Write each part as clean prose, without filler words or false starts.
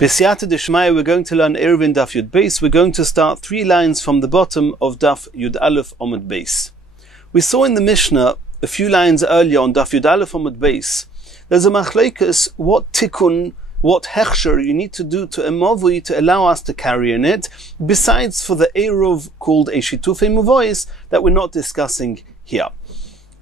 B'siyata d'shmaya, we're going to learn Eirovin Daf Yud Beis. We're going to start 3 lines from the bottom of Daf Yud Aleph Omid Beis. We saw in the Mishnah a few lines earlier on Daf Yud Aleph Omid Beis. There's a machlekes, what tikkun, what hechsher you need to do to a mavui to allow us to carry in it, besides for the Eirov called a shitufei mavois that we're not discussing here.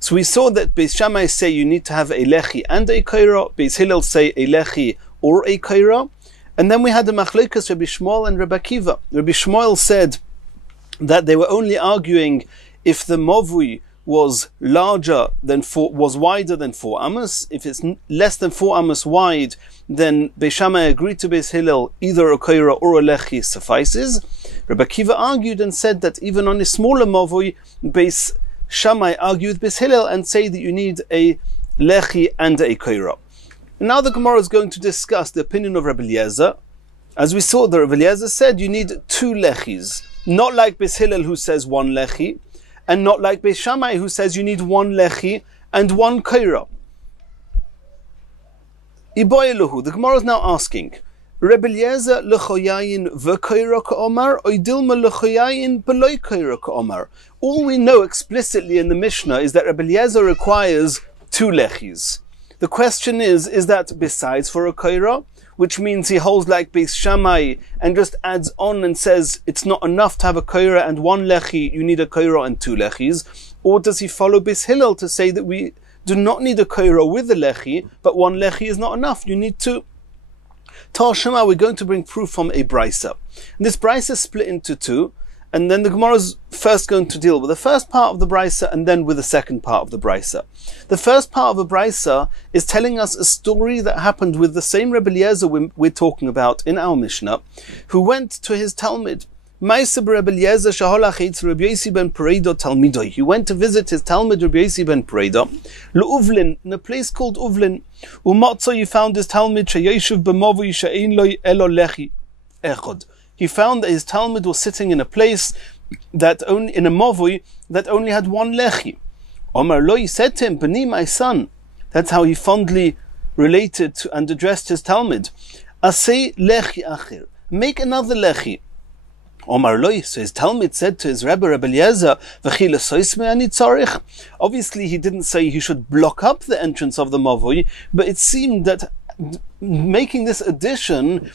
So we saw that Beis Shammai say you need to have a lechi and a kaira, Beis Hillel say a lechi or a kaira. And then we had the machlekes Rabbi Shmuel and Rabbi Akiva. Rabbi Shmuel said that they were only arguing if the mavui was wider than 4 amos. If it's less than 4 amos wide, then Beis Shammai agreed to Beis Hillel, either a kaira or a lechi suffices. Rabbi Akiva argued and said that even on a smaller mavui, Beis Shammai argued with Beis Hillel and say that you need a lechi and a kaira. Now the Gemara is going to discuss the opinion of Rabbi Eliezer. As we saw, the Rabbi Eliezer said you need 2 lechis. Not like Beis Hillel who says 1 lechi, and not like Beis Shammai who says you need 1 lechi and 1 kaira. Iboyeluhu, the Gemara is now asking, Rabbi Eliezer lechoyayin v'kaira ka'omar, or dilma lechoyayin b'loi kaira ka'omar. All we know explicitly in the Mishnah is that Rabbi Eliezer requires 2 lechis. The question is that besides for a kaira, which means he holds like Beis Shammai and just adds on and says it's not enough to have a kaira and 1 lechi, you need a kaira and 2 lechis? Or does he follow Beis Hillel to say that we do not need a kaira with a lechi, but 1 lechi is not enough, you need 2? Tal Shema, we're going to bring proof from a brisa. This brisa is split into 2, and then the Gemara is first going to deal with the first part of the brisa and then with the second part of the brisa. The first part of the brisa is telling us a story that happened with the same Rabbi Eliezer we're talking about in our Mishnah, who went to his Talmud. He went to visit his Talmud Rabbi Yosi ben Pereida, L'Uvlin, in a place called Uvlin. He found his Talmud He found that his Talmud was sitting in a place in a mavui that only had 1 lechi. Omar lo, he said to him, Bani, my son. That's how he fondly related to and addressed his Talmud. Asay lechi achir, make another lechi. Omar lo, so his Talmud said to his Rebbe, Rabbi Eliezer, obviously he didn't say he should block up the entrance of the mavui, but it seemed that making this addition,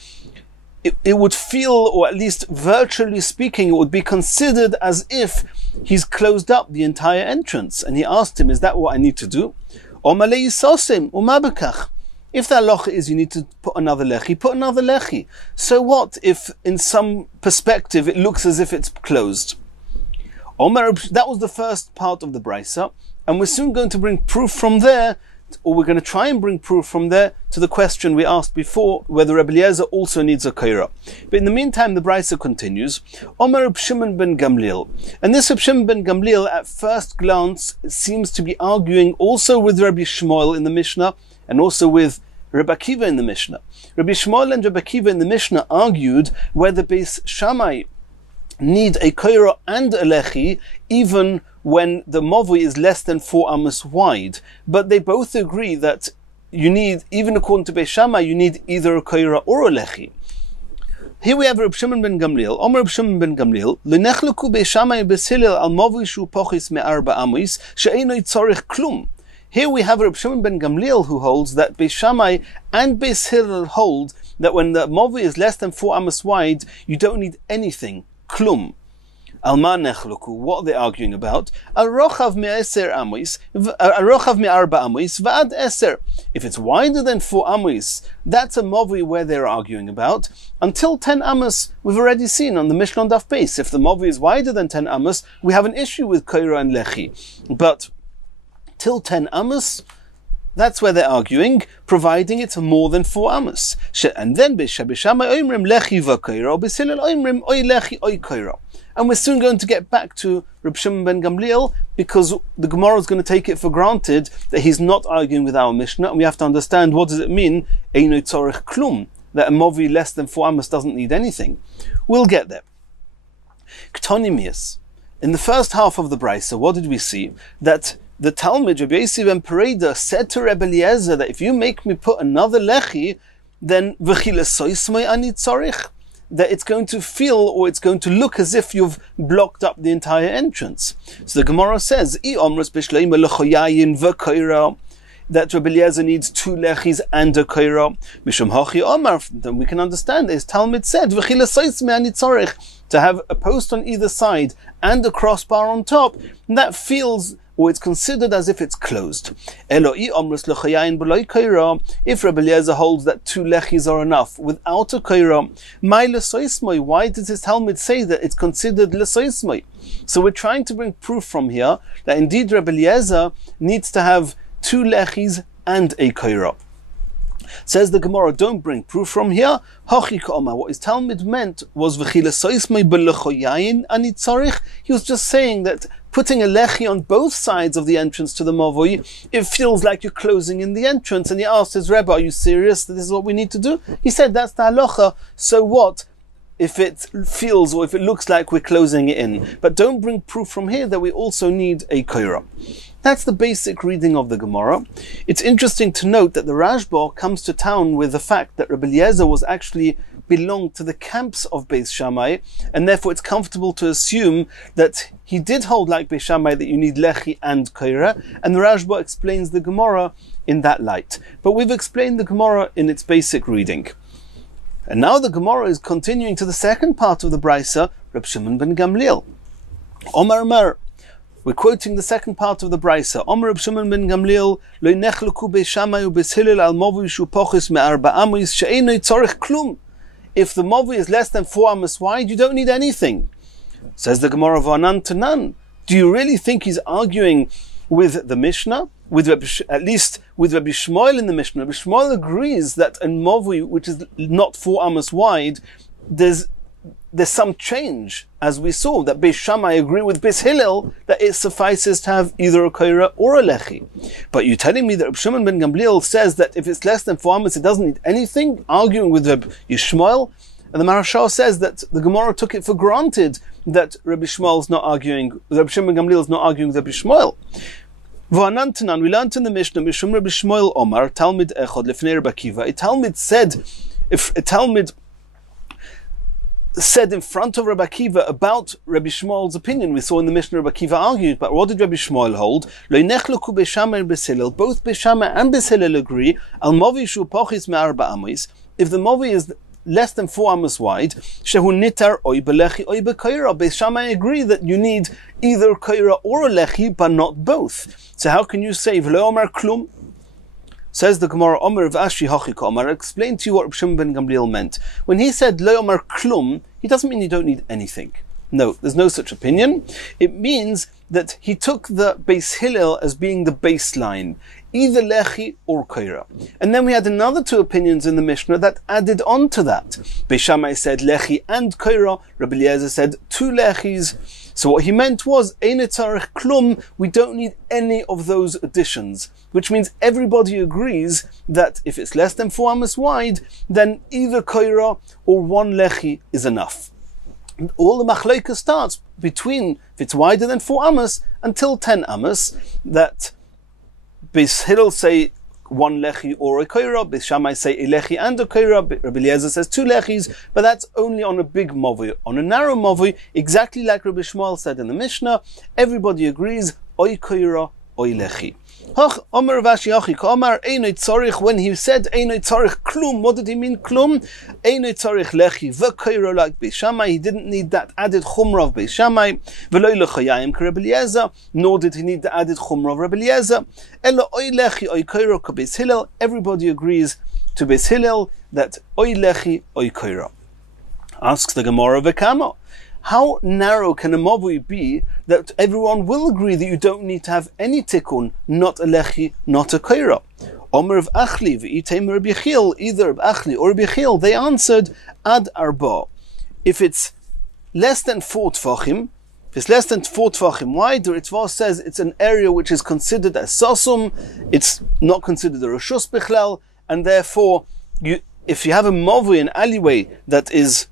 it would feel, or at least virtually speaking, it would be considered as if he's closed up the entire entrance. And he asked him, is that what I need to do? If the halacha is you need to put another lechi, put another lechi. So what if in some perspective it looks as if it's closed? That was the first part of the brisa, and we're soon going to bring proof from there, or we're going to try and bring proof from there to the question we asked before, whether Rabbi Eliezer also needs a kaira. But in the meantime, the brisa continues. Omer Reb Shimon ben Gamliel. And this Reb Shimon ben Gamliel, at first glance, seems to be arguing also with Rabbi Shmuel in the Mishnah, and also with Rabbi Akiva in the Mishnah. Rabbi Shmuel and Rabbi Akiva in the Mishnah argued whether Beis Shammai need a kaira and a lechi, even when the mavui is less than 4 amos wide. But they both agree that you need, even according to Beis Shammai, you need either a kaira or a lechi. Here we have Reb Shimon ben Gamliel. Omer Reb Shimon ben Gamliel, L'nechleku Beis Shammai Beis Hillel al mavui shu pochis me'arba amos she'enoi tzorich klum. Here we have Reb Shimon ben Gamliel who holds that Beis Shammai and Beis Hillel hold that when the mavui is less than 4 amos wide, you don't need anything. Klum. Alma nechluku. What are they arguing about? Al-rochav me'eser amos, al-rochav me'arba amos, va'ad eser. If it's wider than 4 amos, that's a mavui where they're arguing about. Until 10 amos, we've already seen on the Mishnah on Daf Beis. If the mavui is wider than 10 amos, we have an issue with kaira and lechi. But till 10 amos, that's where they're arguing, providing it's more than 4 amos. And then Beis Shammai oimrim lechi v'kaira, Beis Hillel oimrim oy lechi oy kaira. And we're soon going to get back to Reb Shimon ben Gamliel, because the Gemara is going to take it for granted that he's not arguing with our Mishnah, and we have to understand what does it mean, Eino tzorich klum, that a movi less than 4 amos doesn't need anything. We'll get there. Ktonimius. In the first half of the brisa, what did we see? That the Talmud Rabbi Yosi ben Pereida said to Rabbi Eliezer that if you make me put another lechi, then v'chilasoismoi ani tzorich, that it's going to feel or it's going to look as if you've blocked up the entire entrance. So the Gemara says, I omros b'shleima lechoyayin v'koira, that Rabbi Eliezer needs 2 lechis and a koira. Mishum hachi omar, then we can understand this. Talmud said, v'chilasoismoi ani tzorich, to have a post on either side and a crossbar on top, and that feels, or it's considered as if it's closed. If Rabbi Eliezer holds that 2 lechis are enough without a koira, why does his Talmud say that it's considered lesoismoi? So we're trying to bring proof from here that indeed Rabbi Eliezer needs to have 2 lechis and a koira. Says the Gemara, don't bring proof from here. What his Talmud meant was he was just saying that putting a lechi on both sides of the entrance to the mavoi, it feels like you're closing in the entrance. And he asked his Rebbe, are you serious that this is what we need to do? He said, that's the halacha. So what if it feels or if it looks like we're closing it in? But don't bring proof from here that we also need a koira. That's the basic reading of the Gemara. It's interesting to note that the Rashba comes to town with the fact that Rabbi Eliezer was actually belonged to the camps of Beis Shammai, and therefore it's comfortable to assume that he did hold like Beis Shammai that you need lechi and koira, and the Rashba explains the Gemara in that light. But we've explained the Gemara in its basic reading. And now the Gemara is continuing to the second part of the Brisa, Reb Shimon ben Gamliel. Omar Mer. We're quoting the second part of the Brisa. Omar Reb Shimon ben Gamliel, lo nechluku Beis Shammai u'Beis Hillel al movi shu pochis me'arba amos she'enoi tzorich klum. If the movi is less than 4 amos wide, you don't need anything. Says the Gemara, v'anan tanan. Do you really think he's arguing with the Mishnah? At least with Rabbi Shmuel in the Mishnah. Rabbi Shmuel agrees that a movi which is not 4 amos wide, there's some change, as we saw, that Beis Shammai agree with Beis Hillel that it suffices to have either a koira or a lechi. But you're telling me that Reb Shimon ben Gamliel says that if it's less than 4 amos, it doesn't need anything, arguing with Reb Yishmael? And the Marashal says that the Gemara took it for granted that Reb Shimon ben Gamliel is not arguing with Reb Yishmael. We learned in the Mishnah, Mishum Reb Shmuel Omar, Talmud Echad Lefnei Reb Akiva. A Talmud said, if a Talmud said in front of Rabbi Akiva about Rabbi Shmuel's opinion. We saw in the Mishnah Rabbi Akiva argued, but what did Rabbi Shmuel hold? Both Beis Shammai and Beis Hillel agree. If the movi is less than 4 amos wide, Beis Shammai agree that you need either koira or a lechi, but not both. So how can you say v'lo omar klum? Says the Gemara, Omer of Ashi Hachik Omar, explain to you what Reb Shimon ben Gamliel meant. When he said Lo Omar Klum, he doesn't mean you don't need anything. No, there's no such opinion. It means that he took the Beis Hillel as being the baseline, either lechi or koira. And then we had another 2 opinions in the Mishnah that added on to that. Beis Shammai said lechi and koira, Rabbi Eliezer said 2 lechis. So what he meant was, Ein tzarich klum, we don't need any of those additions. Which means everybody agrees that if it's less than 4 amos wide, then either koira or 1 lechi is enough. And all the machlokes starts between, if it's wider than 4 amos, until 10 amos, that Beis Hillel say 1 lechi or a koira, Beis Shammai say a lechi and a koira, Rabbi Eliezer says 2 lechis, but that's only on a big movi. On a narrow movi, exactly like Rabbi Shmuel said in the Mishnah, everybody agrees, oi koira, oi lechi. When he said Einoi Tzorich Klum, what did he mean Klum? Einoi Tzorich Lechi v'koira like Beis Shammai. He didn't need that added chumrah of Beis Shammai. V'lo lechayim k'Rabbi Eliezer. Nor did he need the added chumrah of Rabbi Eliezer. Elo oi lechi oi koira k'Beis Hillel. Everybody agrees to Beis Hillel that oi lechi oi koira. Asks the Gemara v'kama. How narrow can a mavui be that everyone will agree that you don't need to have any tikkun, not a lechi, not a koira? Omer of Achli v'item Rabbi Yechiel, either of Achli or Rabbi Yechiel, they answered ad arba. If it's less than 4 tfachim, if it's less than 4 tfachim wide, the Ritva says it's an area which is considered as sosum, it's not considered a reshus bichlal, and therefore, if you have a mavui, an alleyway that is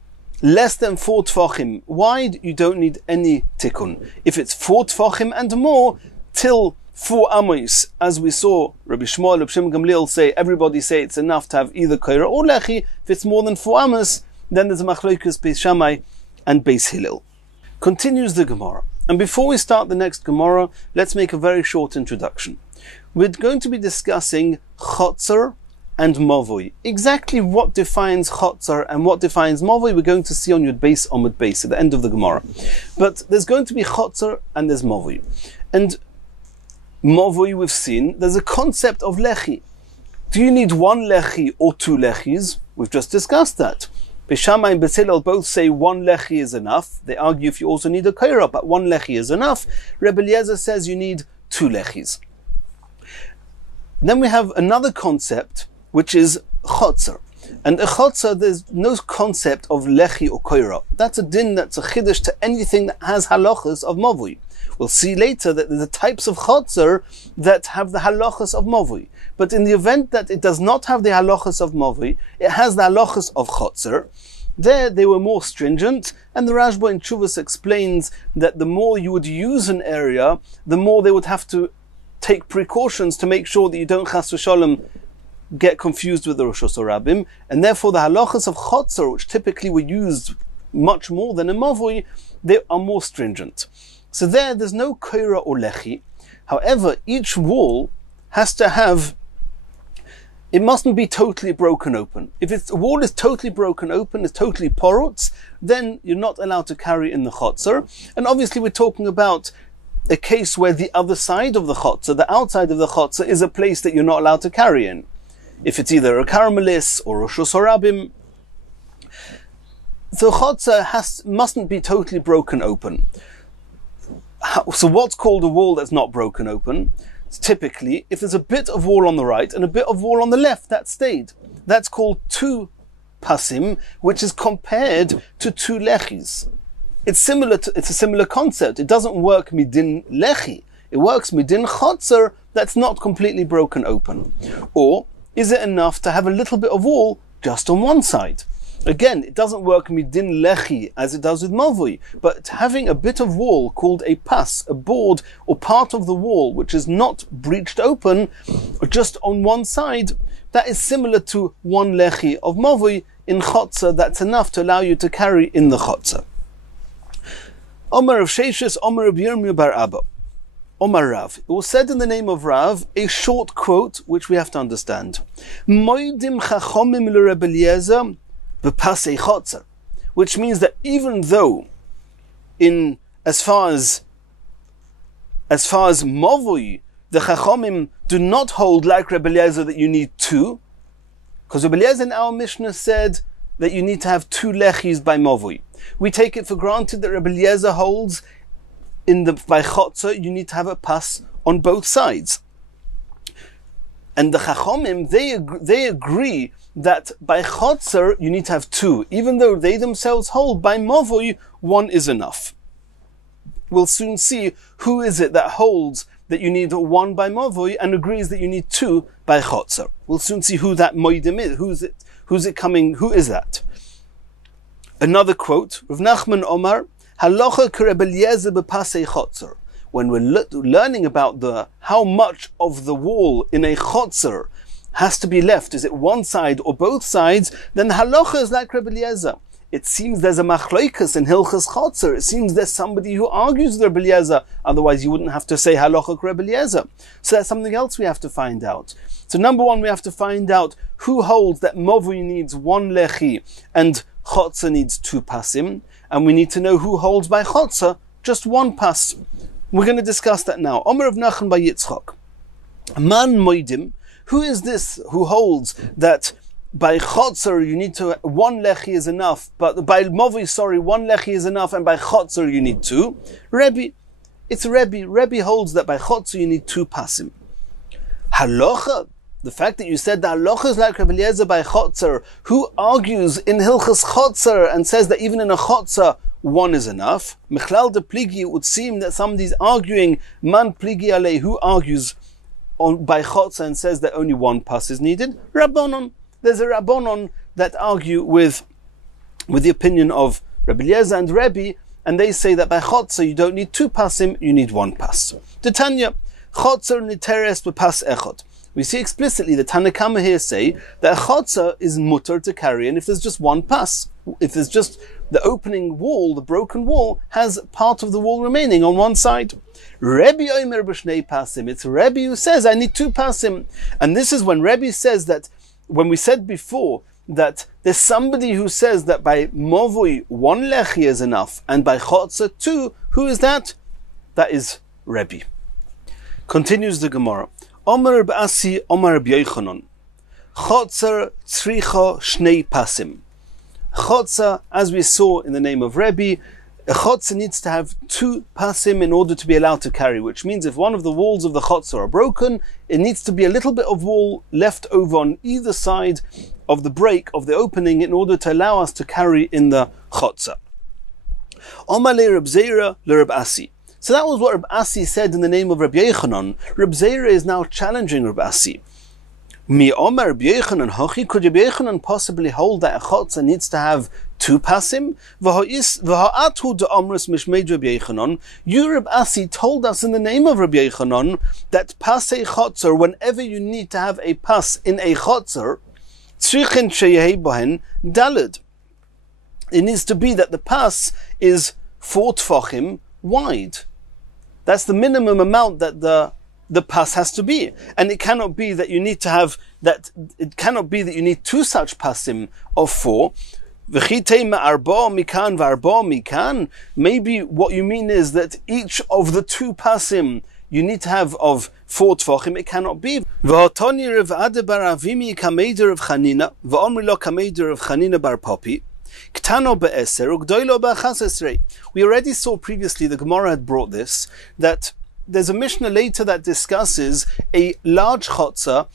less than 4 tfachim wide, you don't need any tikkun. If it's 4 tfachim and more, till 4 amos, as we saw Rabbi Shmuel, Rabbi Shimon Gamliel say, everybody say it's enough to have either koira or lechi. If it's more than 4 amos, then there's a machlokas Beis Shammai and Beis Hillel. Continues the Gemara. And before we start the next Gemara, let's make a very short introduction. We're going to be discussing chotzer and mavoi. Exactly what defines chotzer and what defines mavoi we're going to see on Yud Beis Amud Beis at the end of the Gemara. But there's going to be chotzer and there's mavoi. And mavoi we've seen, there's a concept of lechi. Do you need 1 lechi or 2 lechis? We've just discussed that. Beis Shammai and Beis Hillel both say 1 lechi is enough. They argue if you also need a koira, but 1 lechi is enough. Rebbe Eliezer says you need 2 lechis. Then we have another concept, which is chotzer. And a chotzer, there's no concept of lechi or koira. That's a din, that's a chiddush to anything that has halachas of mavui. We'll see later that there's the types of chotzer that have the halachas of mavui. But in the event that it does not have the halachas of mavui, it has the halachas of chotzer. There they were more stringent, and the Rashba in Tshuvas explains that the more you would use an area, the more they would have to take precautions to make sure that you don't chas v'sholem get confused with the Rosh Hashanah, and therefore the halachas of chotzer, which typically were used much more than a mavui, they are more stringent. So there's no koira or lechi. However, each wall has to have, it mustn't be totally broken open. If a wall is totally broken open, it's totally porotz, then you're not allowed to carry in the chotzer. And obviously we're talking about a case where the other side of the chotzer, the outside of the chotzer, is a place that you're not allowed to carry in. If it's either a karmelis or Rosh Hashanah, the chotzer mustn't be totally broken open. So what's called a wall that's not broken open? It's typically, if there's a bit of wall on the right and a bit of wall on the left, that stayed. That's called 2 pasim, which is compared to 2 lechis. It's a similar concept. It doesn't work midin lechi. It works midin chotzer that's not completely broken open. Or is it enough to have a little bit of wall just on one side? Again, it doesn't work midin lechi as it does with mavui, but having a bit of wall called a pas, a board or part of the wall which is not breached open, or just on one side, that is similar to 1 lechi of mavui in chotzer. That's enough to allow you to carry in the chotzer. Omar of Sheishis, Omar of Yirmiyah bar Abba. Omar Rav. It was said in the name of Rav, a short quote which we have to understand. Moidim chachomim l'Rebbe Eliezer b'pasei chotzer, which means that even though as far as mavui, the chachomim do not hold like Rebbe Eliezer that you need 2, because Rebbe Eliezer in our Mishnah said that you need to have 2 lechis by mavui. We take it for granted that Rebbe Eliezer holds by chotzer you need to have a pas on both sides. And the chachomim, they agree that by chotzer you need to have 2, even though they themselves hold by mavui 1 is enough. We'll soon see who is it that holds that you need 1 by mavui and agrees that you need 2 by chotzer. We'll soon see who that moidim is. Who is that? Another quote, Rav Nachman Omar, Halacha k'Rebbe Eliezer b'pasei chotzer. When we're learning about how much of the wall in a chotzer has to be left, is it one side or both sides, then the halacha is like Rebbe Eliezer. It seems there's a machloikas in Hilchas Chotzer. It seems there's somebody who argues with Rebbe Eliezer. Otherwise you wouldn't have to say halacha Rebbe Eliezer. So that's something else we have to find out. So number 1, we have to find out who holds that mavui needs 1 lechi and chotzer needs 2 pasim, and we need to know who holds by chotzer just 1 pas. We're going to discuss that now. Omer of Nachman by Yitzchak. Man moidim, who is this who holds that by chotzer you need to 1 lechi is enough, but by mavui, 1 lechi is enough, and by chotzer you need 2? Rebbe. It's Rebbe. Rebbe holds that by chotzer you need 2 pasim. Halacha, the fact that you said that halacha is like Rebbe Eliezer by chotzer, who argues in Hilchas Chotzer and says that even in a chotzer 1 is enough. Mechlal de pligi, it would seem that somebody's arguing man pligi alei, who argues by chotzer and says that only 1 pas is needed. Rabbanon. There's a Rabbanon that argue with the opinion of Rebbe Eliezer and Rebbe, and they say that by chotzer you don't need 2 pasim, you need 1 pas. The Tanya, chotzer niteres bepas echot. We see explicitly the Tanakama here say that a chotzer is mutter to carry, and if there's just one pass, if there's just the opening wall, the broken wall, has part of the wall remaining on one side. Rebbe omer b'shnei pasim. It's Rebbe who says, I need 2 pasim. And this is when Rebbe says that, when we said before, that there's somebody who says that by movui 1 lechi is enough, and by chotzer 2, who is that? That is Rebbe. Continues the Gemara. Omer b'asi Omer b'yochanan. Chotzer tzricha shnei pasim. Chotzer, as we saw in the name of Rebbe, a chotzer needs to have 2 pasim in order to be allowed to carry, which means if one of the walls of the chotzer are broken, it needs to be a little bit of wall left over on either side of the break of the opening in order to allow us to carry in the chotzer. Omar le Reb Zera le Reb Asi. So that was what Reb Asi said in the name of Reb Yochanan. Reb Zera is now challenging Reb Asi. Mi Omer Reb Yochanan hochi, could Reb Yochanan possibly hold that a chotzer needs to have 2 pasim? V'ha'atu de'omrus mishmeid Reb Yochanan. You, Reb Asi, told us in the name of Reb Yochanan that pasei chotzer, whenever you need to have a pas in a chotzer, tzrichin sheyehei bohen daled. It needs to be that the pas is 4 tfachim wide. That's the minimum amount that the pas has to be, and it cannot be that you need to have that. It cannot be that you need 2 such pasim of 4. Maybe what you mean is that each of the 2 pasim you need to have of 4 tfachim. It cannot be. We already saw previously, the Gemara had brought this, that there's a Mishnah later that discusses a large chotzer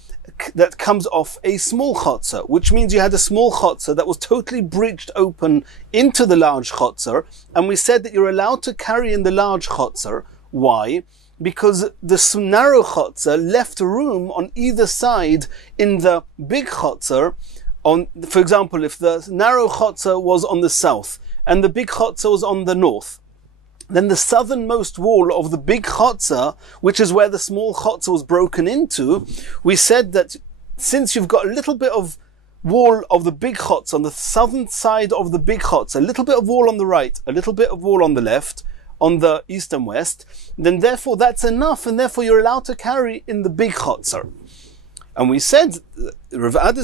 that comes off a small chotzer, which means you had a small chotzer that was totally breached open into the large chotzer, and we said that you're allowed to carry in the large chotzer. Why? Because the narrow chotzer left room on either side in the big chotzer. For example, if the narrow chotzer was on the south and the big chotzer was on the north, then the southernmost wall of the big chotzer, which is where the small chotzer was broken into, we said that since you've got a little bit of wall of the big chotzer on the southern side of the big chotzer, a little bit of wall on the right, a little bit of wall on the left, on the east and west, then therefore that's enough, and therefore you're allowed to carry in the big chotzer. And we said, Rav Ada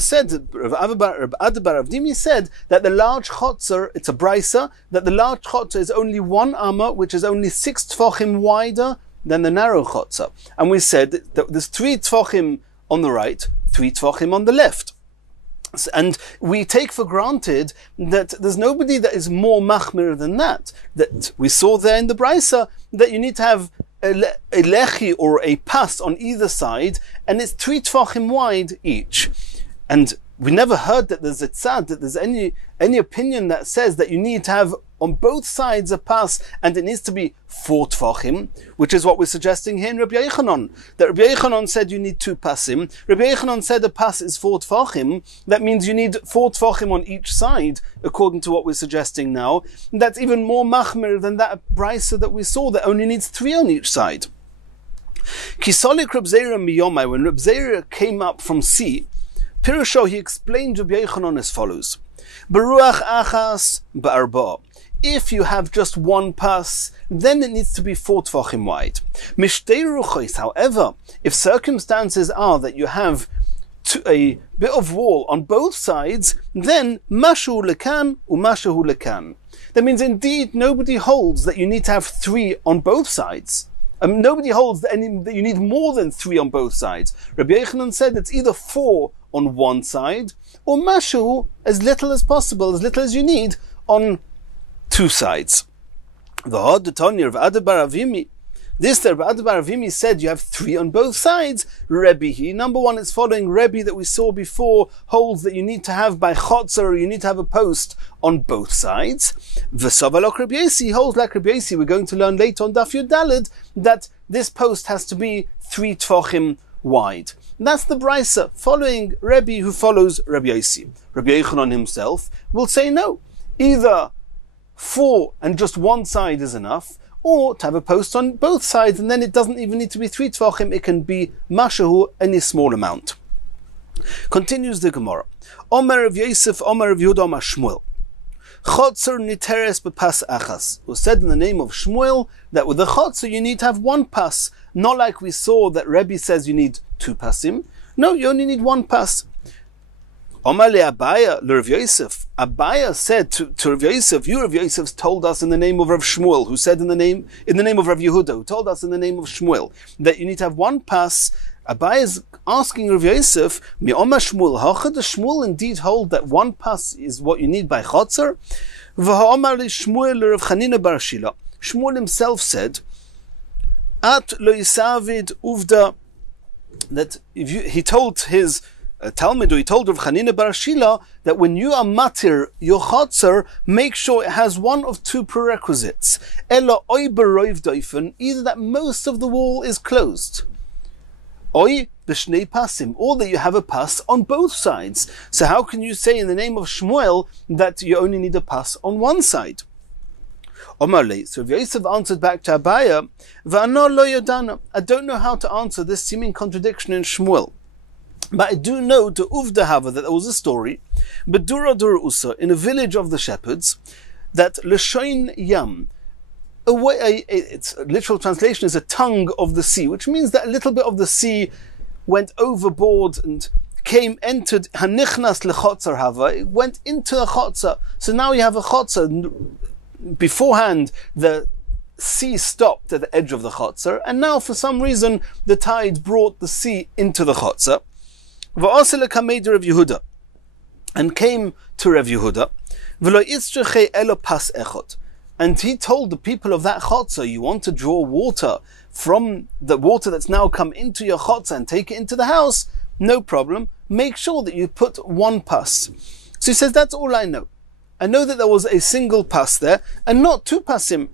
bar Avdimi said that the large chotzer, it's a brisa, that the large chotzer is only 1 amma, which is only 6 tfachim wider than the narrow chotzer. And we said that there's 3 tfachim on the right, 3 tfachim on the left. And we take for granted that there's nobody that is more machmir than that. That we saw there in the brisa that you need to have a lechi or a pas on either side, and it's 3 tfachim wide each. And we never heard that there's a tzad, that there's any opinion that says that you need to have on both sides a pas, and it needs to be 4 tfachim, which is what we're suggesting here in Rabbi Yochanan. That Rabbi Yochanan said you need 2 pasim. Rabbi Yochanan said a pas is 4 tfachim. That means you need 4 tfachim on each side, according to what we're suggesting now. And that's even more machmir than that brisa that we saw that only needs 3 on each side. Kisolik Reb Zera miyomai, when Reb Zera came up from sea, Pirusho, he explained Rabbi Yochanan as follows: Beruach achas ba'arba. If you have just 1 pas, then it needs to be 4 tfachim wide. Mishtei ruchos, however, if circumstances are that you have a bit of wall on both sides, then mashu lekan umashu lekan. That means indeed nobody holds that you need to have 3 on both sides. Nobody holds that you need more than 3 on both sides. Rabbi Yochanan said it's either 4 on one side, or mashu, as little as possible, as little as you need, on 2 sides. The Hod Tanya of Ada bar Avimi. This the Ada bar Avimi said you have 3 on both sides. Rebbe, he number 1 is following Rebbe that we saw before, holds that you need to have by chotzer, you need to have a post on both sides. V'savalok Rabbi Yosi holds like Rabbi Yosi. We're going to learn later on Daf Yud Daled that this post has to be 3 tfachim wide. And that's the brisa following Rebbe who follows Rabbi Yosi. Rabbi Yochanan himself will say no. Either 4 and just one side is enough, or to have a post on both sides, and then it doesn't even need to be 3 tvachim, it can be mashahu, any small amount. Continues the Gemara. Omer of Yosef, Omer of Yehuda, Omer Shmuel. Chotzer niteres bepas achas. It was said in the name of Shmuel that with the chotzer you need to have 1 pas. Not like we saw that Rebbe says you need 2 pasim. No, you only need 1 pas. Omar le Abaya le Rav Yosef. Abaya said to Rav Yosef, you Rav Yosef told us in the name of Rav Shmuel, who said in the name of Rav Yehuda, who told us in the name of Shmuel, that you need to have 1 pas. Abaya is asking Rav Yosef, Mi Omar Shmuel, how does Shmuel indeed hold that 1 pas is what you need by chotzer? V'ha'omar le Shmuel le Rav Chanina bar Shila. Shmuel himself said, At lo yisavid uvda, that he told his Talmud, or he told Rav Chanina bar Shila, that when you are matir your chotzer, make sure it has 1 of 2 prerequisites. Ela oy beroiv doifen, either that most of the wall is closed, oy b'shnei pasim, or that you have a pas on both sides. So how can you say in the name of Shmuel that you only need a pas on one side? Omar le, so Yosef answered back to Abaya, V'ano lo yodana, I don't know how to answer this seeming contradiction in Shmuel. But I do know to Uvdahava that there was a story, Bedura Usa, in a village of the shepherds, that L'shoin Yam, its literal translation is a tongue of the sea, which means that a little bit of the sea went overboard and entered Hanichnas lechotzer hava, it went into a chotzer. So now you have a chotzer. Beforehand, the sea stopped at the edge of the chotzer, and now for some reason the tide brought the sea into the chotzer. V'asele kamed Rav Yehuda, and came to Rav Yehuda, v'lo yitzchei elo pas echot, and he told the people of that chotzer, you want to draw water from the water that's now come into your chotzer and take it into the house, no problem, make sure that you put 1 pas. So he says, that's all I know. I know that there was a single pas there, and not 2 pasim.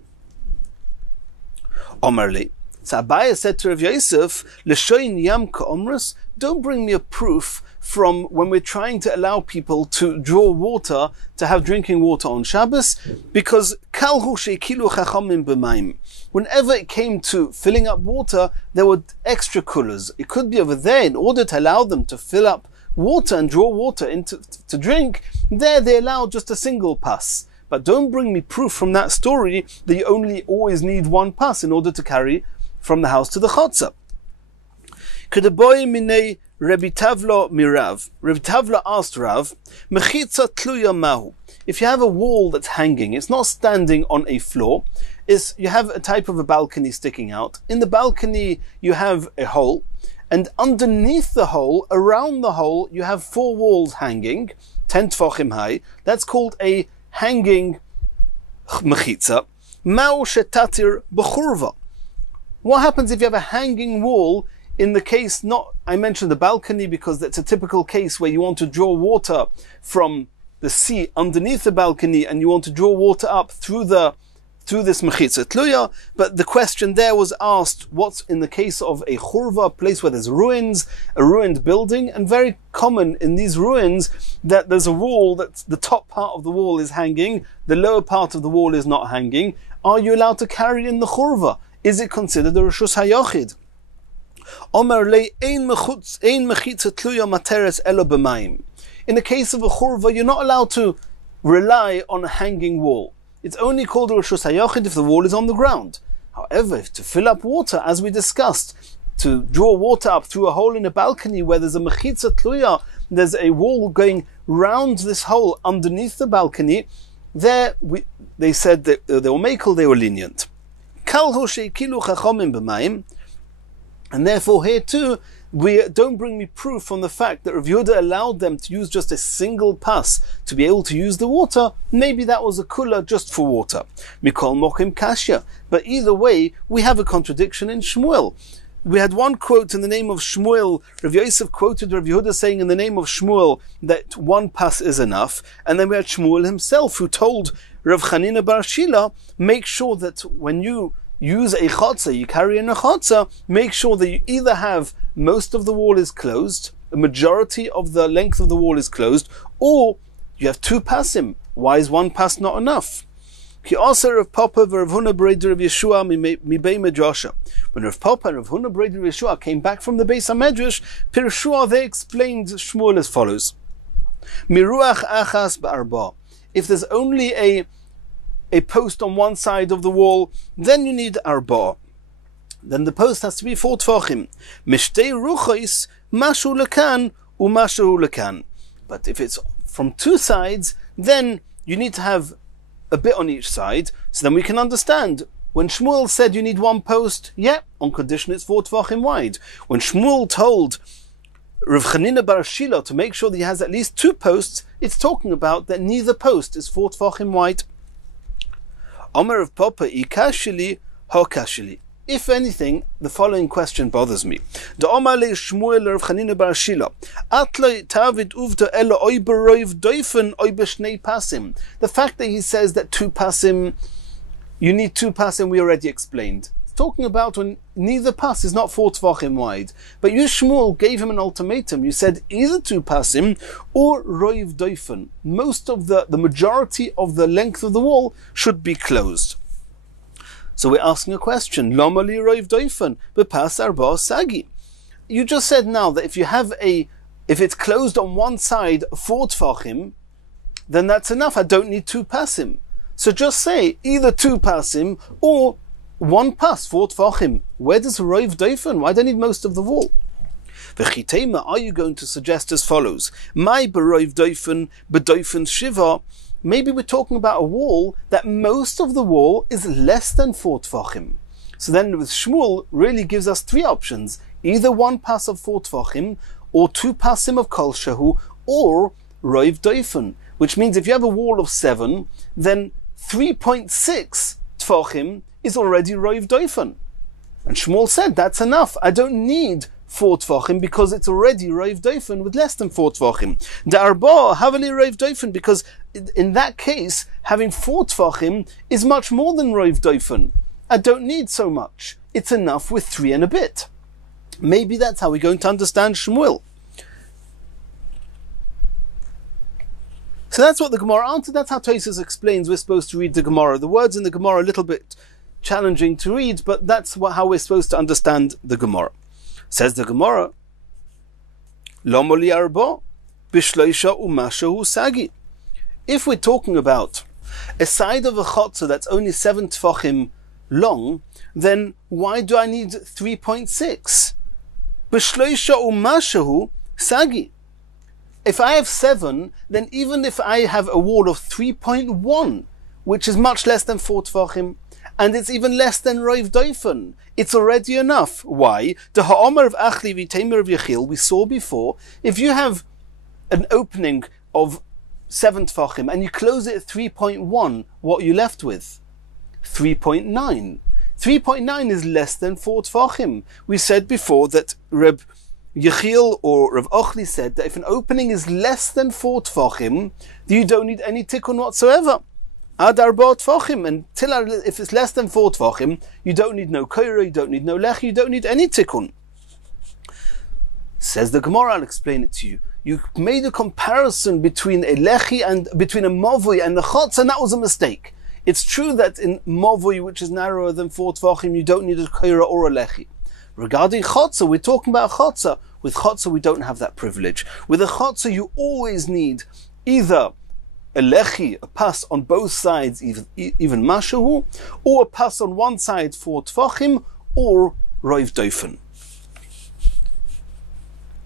Omerli. So Abaya said to Rav Yosef, L'shoin yam ka'omrus, don't bring me a proof from when we're trying to allow people to draw water, to have drinking water on Shabbos, because kalhu shekilu chachamim b'mayim. Whenever it came to filling up water, there were extra coolers. It could be over there in order to allow them to fill up water and draw water into to drink. There they allowed just a single pas. But don't bring me proof from that story that you only always need 1 pas in order to carry from the house to the chotzer. Kedaboy minei Rabbi Tavlo mirav. Rabbi Tavlo asked Rav, Mechitza tluya mahu. If you have a wall that's hanging, it's not standing on a floor, you have a type of a balcony sticking out. In the balcony you have a hole, and underneath the hole, around the hole, you have 4 walls hanging, 10 tfachim high. That's called a hanging mechitza. Ma'u shetatir b'churva. What happens if you have a hanging wall? In the case, I mentioned the balcony because that's a typical case where you want to draw water from the sea underneath the balcony, and you want to draw water up through this mechitza tluya. But the question there was asked, what's in the case of a churva, a place where there's ruins, a ruined building, and very common in these ruins that there's a wall that's the top part of the wall is hanging, the lower part of the wall is not hanging. Are you allowed to carry in the churva? Is it considered a reshus hayochid? Omer le ein mechitza tluya materes elo b'mayim. In the case of a churva, you're not allowed to rely on a hanging wall. It's only called a reshus hayochid if the wall is on the ground. However, if to fill up water, as we discussed, to draw water up through a hole in a balcony where there's a mechitza tluya, there's a wall going round this hole underneath the balcony, they said that they were makel, they were lenient. Kalhu shekilu chachamim b'mayim. And therefore here too, don't bring me proof from the fact that Rav Yehuda allowed them to use just a single pas to be able to use the water. Maybe that was a kula just for water. Mikol mokim kashya. But either way, we have a contradiction in Shmuel. We had one quote in the name of Shmuel. Rav Yosef quoted Rav Yehuda saying in the name of Shmuel that 1 pas is enough. And then we had Shmuel himself who told Rav Chanina bar Shila, make sure that when you use a chotzer, you carry in a chotzer, make sure that you either have most of the wall is closed, the majority of the length of the wall is closed, or you have 2 pasim. Why is 1 pas not enough? Ki also Rav Papa v'Rav Huna Breder of Yeshua mibei Medrasha. When Rav Papa and Rav Huna Breder of Yeshua came back from the Beis HaMedrash, Pirshua, they explained Shmuel as follows: Miruach achas ba'arba. If there's only a post on one side of the wall, then you need arba. Then the post has to be 4 tfachim. Mishtei ruchos mashu lekan umashu lekan. But if it's from 2 sides, then you need to have a bit on each side. So then we can understand. When Shmuel said you need 1 post, yeah, on condition it's 4 tfachim wide. When Shmuel told Rav Chanina bar Shila to make sure that he has at least 2 posts, it's talking about that neither post is 4 tfachim wide. Omer of Papa ikashili hokashili. If anything, the following question bothers me. The Shmuel Rav Chanina bar Shila. Atloi tavid uvda elo oy beroiv doifen oy beshnei pasim. The fact that he says that 2 pasim, you need 2 pasim, we already explained. It's talking about when neither pas is not 4 tvachim wide. But you, Shmuel, gave him an ultimatum. You said either 2 pasim or roiv doifen. Most of the majority of the length of the wall should be closed. So we're asking a question. Lama li roiv doifen bepas arba sagi. You just said now that if it's closed on one side 4 tfachim, then that's enough. I don't need 2 pasim. So just say either 2 pasim or 1 pas, 4 tfachim. Where does roiv doifen? Why do I need most of the wall? V'chitema, are you going to suggest as follows? My beroiv doifen bedoifen shiva. Maybe we're talking about a wall that most of the wall is less than 4 tfachim. So then with Shmuel really gives us 3 options. Either 1 pas of 4 tfachim, or 2 pasim of kol shehu, or roiv doifen. Which means if you have a wall of 7, then 3.6 tfachim is already roiv doifen. And Shmuel said, that's enough. I don't need 4 tfachim because it's already roiv doifen with less than 4 tfachim. The arba havali roiv doifen, because in that case, having 4 tfachim is much more than roiv doifen. I don't need so much. It's enough with 3 and a bit. Maybe that's how we're going to understand Shmuel. So that's what the Gemara answered. That's how Tosfos explains we're supposed to read the Gemara. The words in the Gemara are a little bit challenging to read, but that's how we're supposed to understand the Gemara. Says the Gemara, Lomoli arba bishloisha umashahu sagi. If we're talking about a side of a chotzer that's only 7 tfachim long, then why do I need 3.6? Bishloisha umashahu sagi. If I have 7, then even if I have a wall of 3.1, which is much less than 4 tfachim, and it's even less than roiv doifen, it's already enough. Why? The ha'omer of achli v'teimer of yechil, we saw before, if you have an opening of 7 tfachim and you close it at 3.1, what are you left with? 3.9. 3.9 is less than 4 tfachim. We said before that Reb Yechiel or Rav Ochli said that if an opening is less than 4 tfachim, you don't need any tikkun whatsoever. Ad arba tfachim, until if it's less than 4 tfachim, you don't need no koira, you don't need no lech, you don't need any tikkun. Says the Gemara, I'll explain it to you. You made a comparison between a lechi and between a mavui and the chotz, and that was a mistake. It's true that in mavui, which is narrower than 4 tfachim, you don't need a koira or a lechi. Regarding chotzer, we're talking about chotzer. With chotzer, we don't have that privilege. With a chotzer, you always need either a lechi, a pas on both sides, even mashahu, or a pas on one side 4 tfachim, or roiv doifen.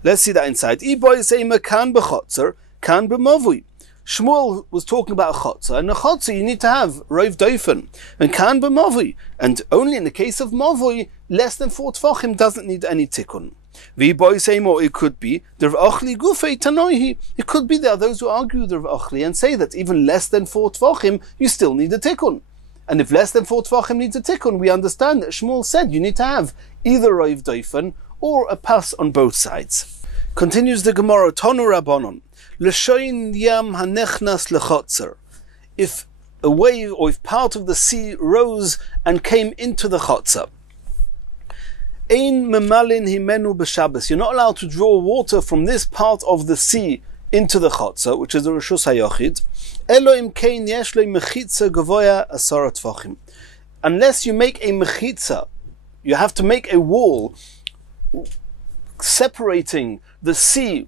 Let's see that inside. Iboy say kan b'chotzer, kan b'mavui. Shmuel was talking about a chotzer, and a chotzer you need to have roiv doifen, and kan b'mavui, and only in the case of mavui, less than 4 tfachim doesn't need any tikkun. V'boy say more, it could be the Rav Ochli gufei tanoihi. It could be there are those who argue the Rav Ochli and say that even less than 4 tfachim, you still need a tikkun. And if less than 4 tfachim needs a tikkun, we understand that Shmuel said you need to have either roiv doifen or a pas on both sides. Continues the Gemara, Tonu Rabbanon, L'shoin yam hanechnas lechotzer. If a wave or if part of the sea rose and came into the chotzer, Ein memalin himenu b'Shabbos. You're not allowed to draw water from this part of the sea into the chotzer, which is the reshus hayochid, elo im kein yesh lo mechitza gavoya 10 tfachim. Unless you make a mechitza, you have to make a wall separating the sea,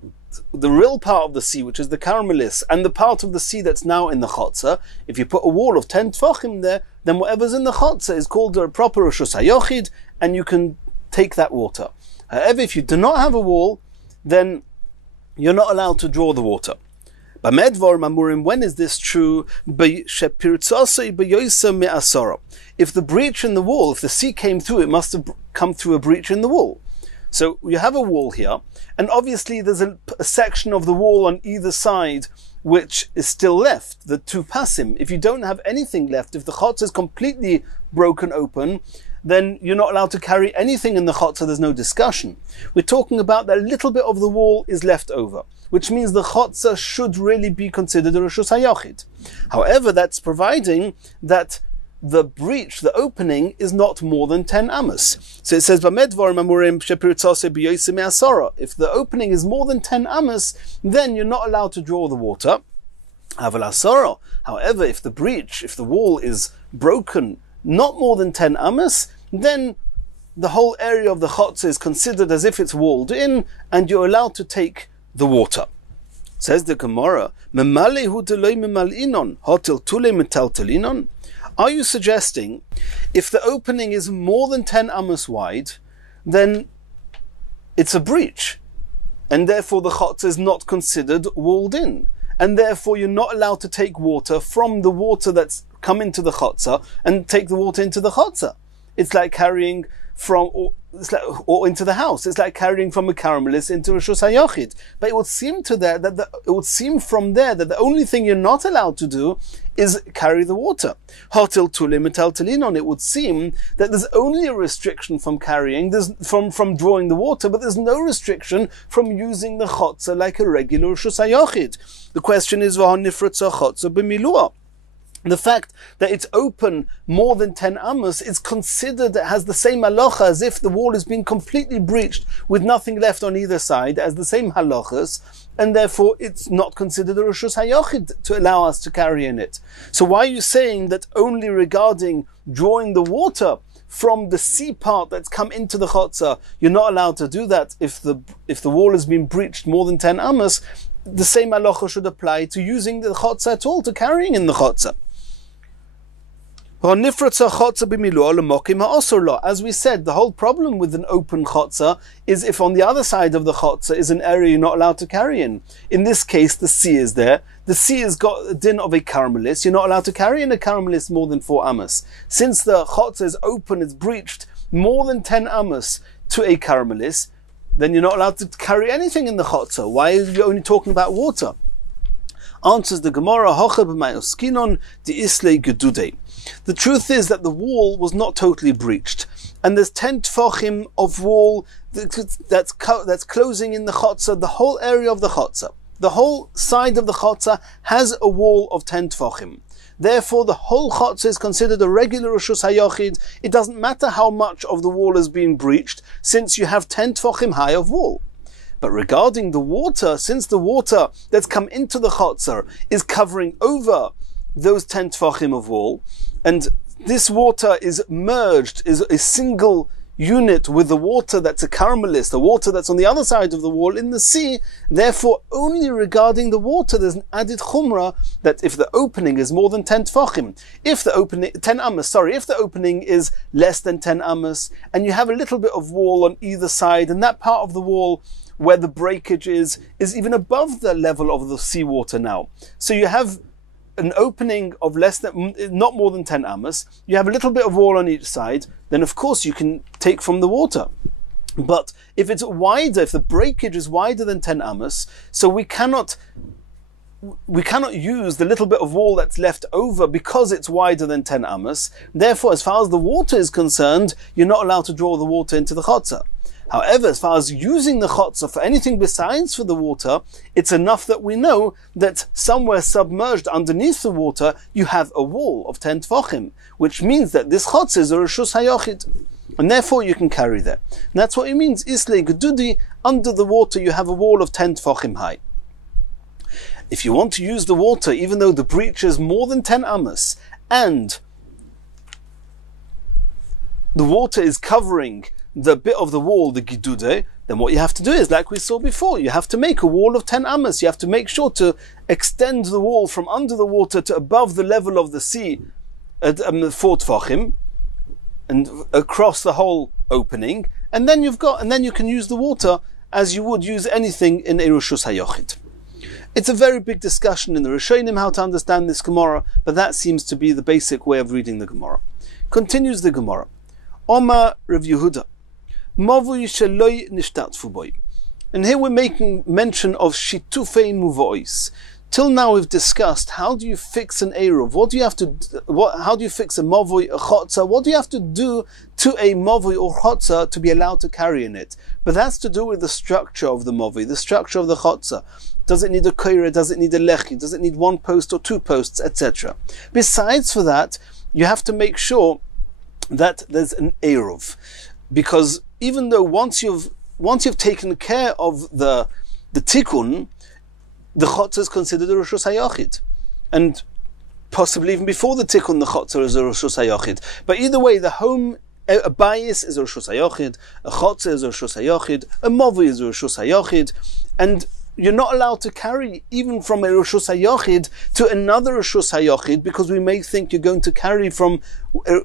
the real part of the sea, which is the caramelis, and the part of the sea that's now in the chotzer. If you put a wall of 10 tfachim there, then whatever's in the chotzer is called a proper reshus hayochid, and you can take that water. However, if you do not have a wall, then you're not allowed to draw the water. When is this true? If the breach in the wall, if the sea came through, it must have come through a breach in the wall. So you have a wall here, and obviously there's a section of the wall on either side which is still left, the two pasim. If you don't have anything left, if the chotzer is completely broken open, then you're not allowed to carry anything in the chotzer, there's no discussion. We're talking about that a little bit of the wall is left over, which means the chotzer should really be considered a reshus hayochid. However, that's providing that the breach, the opening, is not more than 10 amos. So it says, if the opening is more than 10 amos, then you're not allowed to draw the water. However, if the breach, if the wall is broken not more than 10 amos, then the whole area of the chotzer is considered as if it's walled in, and you're allowed to take the water. Says the Gemara, are you suggesting if the opening is more than 10 amos wide, then it's a breach, and therefore the chotzer is not considered walled in, and therefore you're not allowed to take water from the water that's come into the chotzer and take the water into the chotzer? It's like carrying from, or into the house. It's like carrying from a caramelis into a reshus hayochid. But it would seem from there that the only thing you're not allowed to do is carry the water. It would seem that there's only a restriction from carrying, from drawing the water, but there's no restriction from using the chotzer like a regular reshus hayochid. The question is, the fact that it's open more than 10 amos is considered, it has the same halacha as if the wall has been completely breached with nothing left on either side, as the same halachas, and therefore it's not considered a reshus hayochid to allow us to carry in it. So why are you saying that only regarding drawing the water from the sea part that's come into the chotzer, you're not allowed to do that if the wall has been breached more than 10 amos? The same halacha should apply to using the chotzer at all, to carrying in the chotzer. As we said, the whole problem with an open chotzer is if on the other side of the chotzer is an area you're not allowed to carry in. In this case, the sea is there. The sea has got a din of a caramelis. You're not allowed to carry in a caramelis more than 4 amos. Since the chotzer is open, it's breached more than 10 amos to a caramelis, then you're not allowed to carry anything in the chotzer. Why are you only talking about water? Answers the Gemara, the truth is that the wall was not totally breached, and there's 10 tfachim of wall that's closing in the chotzer, the whole area of the chotzer. The whole side of the chotzer has a wall of 10 tfachim. Therefore, the whole chotzer is considered a regular reshus hayochid. It doesn't matter how much of the wall has been breached, since you have 10 tfachim high of wall. But regarding the water, since the water that's come into the chotzer is covering over those 10 tfachim of wall, and this water is merged, is a single unit with the water that's a caramelis, the water that's on the other side of the wall in the sea, therefore only regarding the water there's an added chumrah that if the opening is more than 10 tfachim, if the opening is less than 10 amos, and you have a little bit of wall on either side, and that part of the wall where the breakage is even above the level of the seawater now. So you have an opening of not more than 10 amos, you have a little bit of wall on each side, then of course you can take from the water. But if it's wider, if the breakage is wider than 10 amos, so we cannot use the little bit of wall that's left over because it's wider than 10 amos. Therefore, as far as the water is concerned, you're not allowed to draw the water into the chotzer. However, as far as using the chotzer for anything besides for the water, it's enough that we know that somewhere submerged underneath the water, you have a wall of 10 tfachim, which means that this chotzer is a reshus hayochid, and therefore you can carry there. And that's what it means, islei gedudi, under the water you have a wall of 10 tfachim high. If you want to use the water, even though the breach is more than 10 amos, and the water is covering the bit of the wall, the gidude, then what you have to do is, like we saw before, you have to make a wall of 10 amos. You have to make sure to extend the wall from under the water to above the level of the sea, 4 tfachim, and across the whole opening, and then you can use the water as you would use anything in Erushus Hayochid. It's a very big discussion in the Rishonim how to understand this Gemara, but that seems to be the basic way of reading the Gemara. Continues the Gemara. Oma Rav Yehuda, Mavui sheloi nishtatfu boy. And here we're making mention of shitufei muvois. Till now we've discussed how do you fix an eruv? How do you fix a mavui, a chotza? What do you have to do to a mavui or chotza to be allowed to carry in it? But that's to do with the structure of the mavui, the structure of the chotza. Does it need a koira? Does it need a lechi? Does it need 1 post or 2 posts, etc.? Besides for that, you have to make sure that there's an eruv, because even though once you've taken care of the tikkun, the chotzer is considered a Rishus HaYachid. And possibly even before the tikkun, the chotzer is a Rishus HaYachid. But either way, a bayis is a Rishus HaYachid, a chotzer is a Rishus HaYachid, a movi is a Rishus HaYachid, and you're not allowed to carry even from a Rishus HaYachid to another Rishus HaYachid, because we may think you're going to carry from,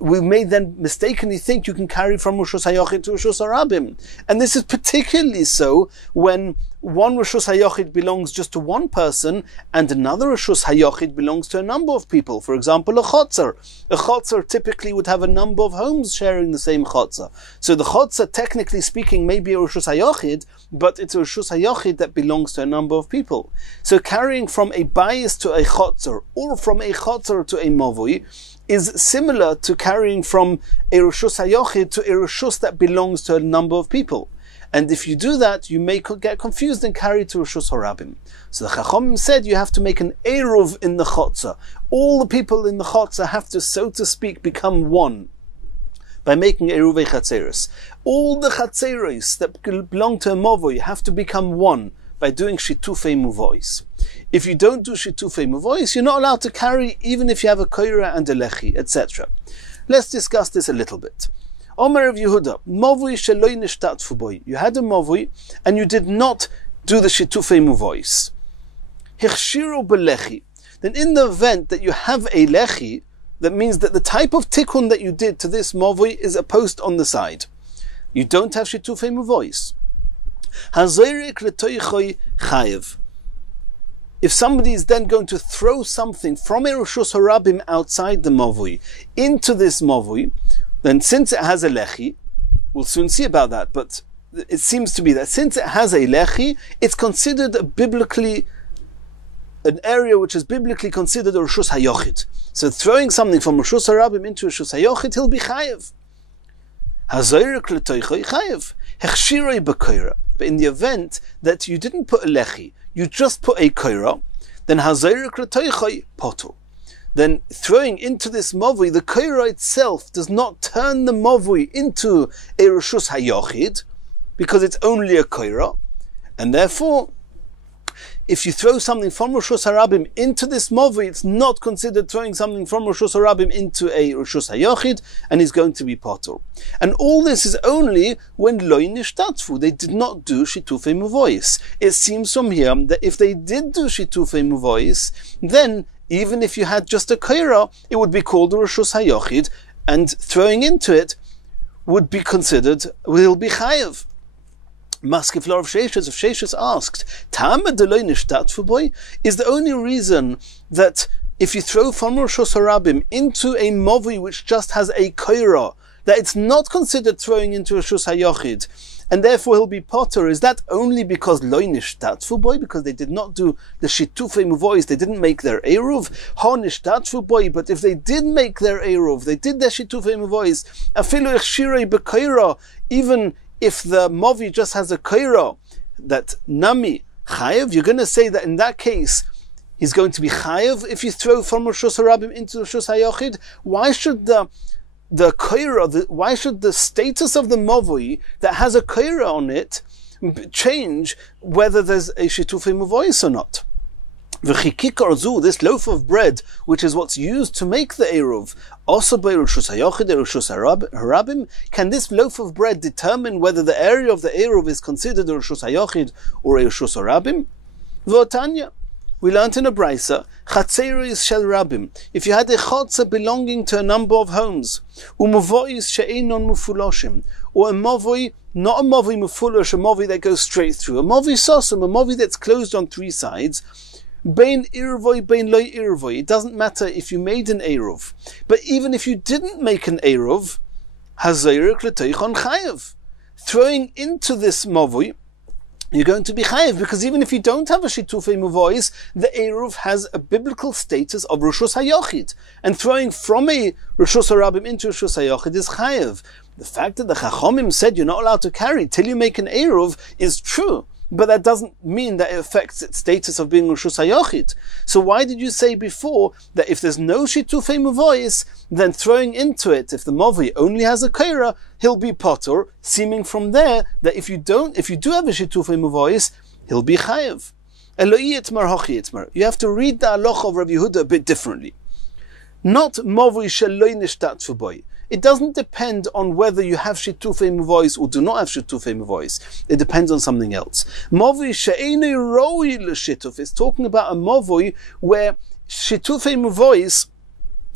we may then mistakenly think you can carry from Rishus HaYachid to Rishus HaRabim. And this is particularly so when one Rishus HaYachid belongs just to one person and another Rishus HaYachid belongs to a number of people. For example, a chotzer. A chotzer typically would have a number of homes sharing the same chotzer. So the chotzer, technically speaking, may be a Rishus HaYachid, but it's a Rishus HaYachid that belongs to a number of people. So carrying from a bayis to a chotzer, or from a chotzer to a mavui, is similar to carrying from a Rishus HaYachid to a Rishus that belongs to a number of people. And if you do that, you may get confused and carry to Rishus HaRabim. So the Chachamim said you have to make an eruv in the chotzer. All the people in the chotzer have to, so to speak, become one by making eruvei chatzeros. All the chatzeros that belong to a mavoi have to become one by doing shitufei muvois. If you don't do shitufei muvois, you're not allowed to carry even if you have a koira and a lechi, etc. Let's discuss this a little bit. Omer of Yehuda, mavui sheloi nishtatfu boy. You had a mavui and you did not do the shitufei muvois. Hichshiru belechi. Then in the event that you have a lechi, that means that the type of tikkun that you did to this mavui is a post on the side. You don't have shitufei muvois. Hazorik letoichoi chayev. If somebody is then going to throw something from a Rishus HaRabim outside the mavui into this mavui, then since it has a lechi, we'll soon see about that, but it seems to be that since it has a lechi, it's considered an area which is biblically considered a Rishus HaYachid. So throwing something from Rishus HaRabim into Rishus HaYachid, he'll be chayev. Hazorik letoichoi chayev. Hechshiroi b'koira. But in the event that you didn't put a lechi, you just put a koira, then hazorik letoichoi potur. Then throwing into this mavui, the koira itself does not turn the mavui into a Rishus HaYachid, because it's only a koira, and therefore, if you throw something from Rishus HaRabim into this mavui, it's not considered throwing something from Rishus HaRabim into a Rishus HaYachid, and is going to be potur. And all this is only when loi nishtatfu. They did not do shitufei muvois. It seems from here that if they did do shitufei muvois, then even if you had just a koira, it would be called a Rishus HaYachid, and throwing into it would be considered, will be chayev. Maskeflar of Sheshes, if Sheshes asked, Tama deloi nishtatfu boy, is the only reason that if you throw from Rishus HaRabim into a mavui which just has a koira, that it's not considered throwing into a Rishus HaYachid, and therefore he'll be potter, is that only because loi nishtatfu boy, because they did not do the shitufei muvois, they didn't make their eruv, ha nishtatfu boy, but if they did make their eruv, they did their shitufei muvois, afilu echshirei b'koira, even if the mavi just has a koira, that nami chayev, you're going to say that in that case he's going to be chayev if you throw from Rishus HaRabim into Rishus HaYachid. Why should the koira, why should the status of the mavi that has a koira on it change whether there's a shitufei muvois or not? This loaf of bread, which is what's used to make the Eruv, can this loaf of bread determine whether the area of the Eruv is considered a Rishus HaYochid or a Rishus HaRabim? V'otanya, we learnt in a brisa, Chatzeris shel Rabim, if you had a chotzer belonging to a number of homes, u'mavois she'einon mufuloshim, or a mavoi, not a mavoi mufulosh, a mavoi that goes straight through, a mavoi sosum, a mavoi that's closed on three sides, Bein Irvoi, Bein Loi Irvoi. It doesn't matter if you made an Eruv. But even if you didn't make an Eruv, Hazayrik L'Teichon Chayev. Throwing into this Mavoi, you're going to be Chayev, because even if you don't have a Shitufei Mavois, the Eruv has a biblical status of Rishus HaYochid. And throwing from a Rishus HaRabim into Rishus HaYochid is Chayev. The fact that the Chachomim said you're not allowed to carry till you make an Eruv is true. But that doesn't mean that it affects its status of being Rishus HaYochid. So why did you say before that if there's no Shitufei Mavois, then throwing into it, if the Mavi only has a Kaira, he'll be Potter, seeming from there that if you do have a Shitufei Mavois, he'll be Chayev. Eloi Yitmar Hochi Yitmar. You have to read the halacha of Rav Yehuda a bit differently. Not Mavi Sheloi Nishtat Fuboy. It doesn't depend on whether you have Shitufei Mavois or do not have Shitufei Mavois. It depends on something else. Mavoi she'enei roi l'shituf is talking about a Mavoi where Shitufei Mavois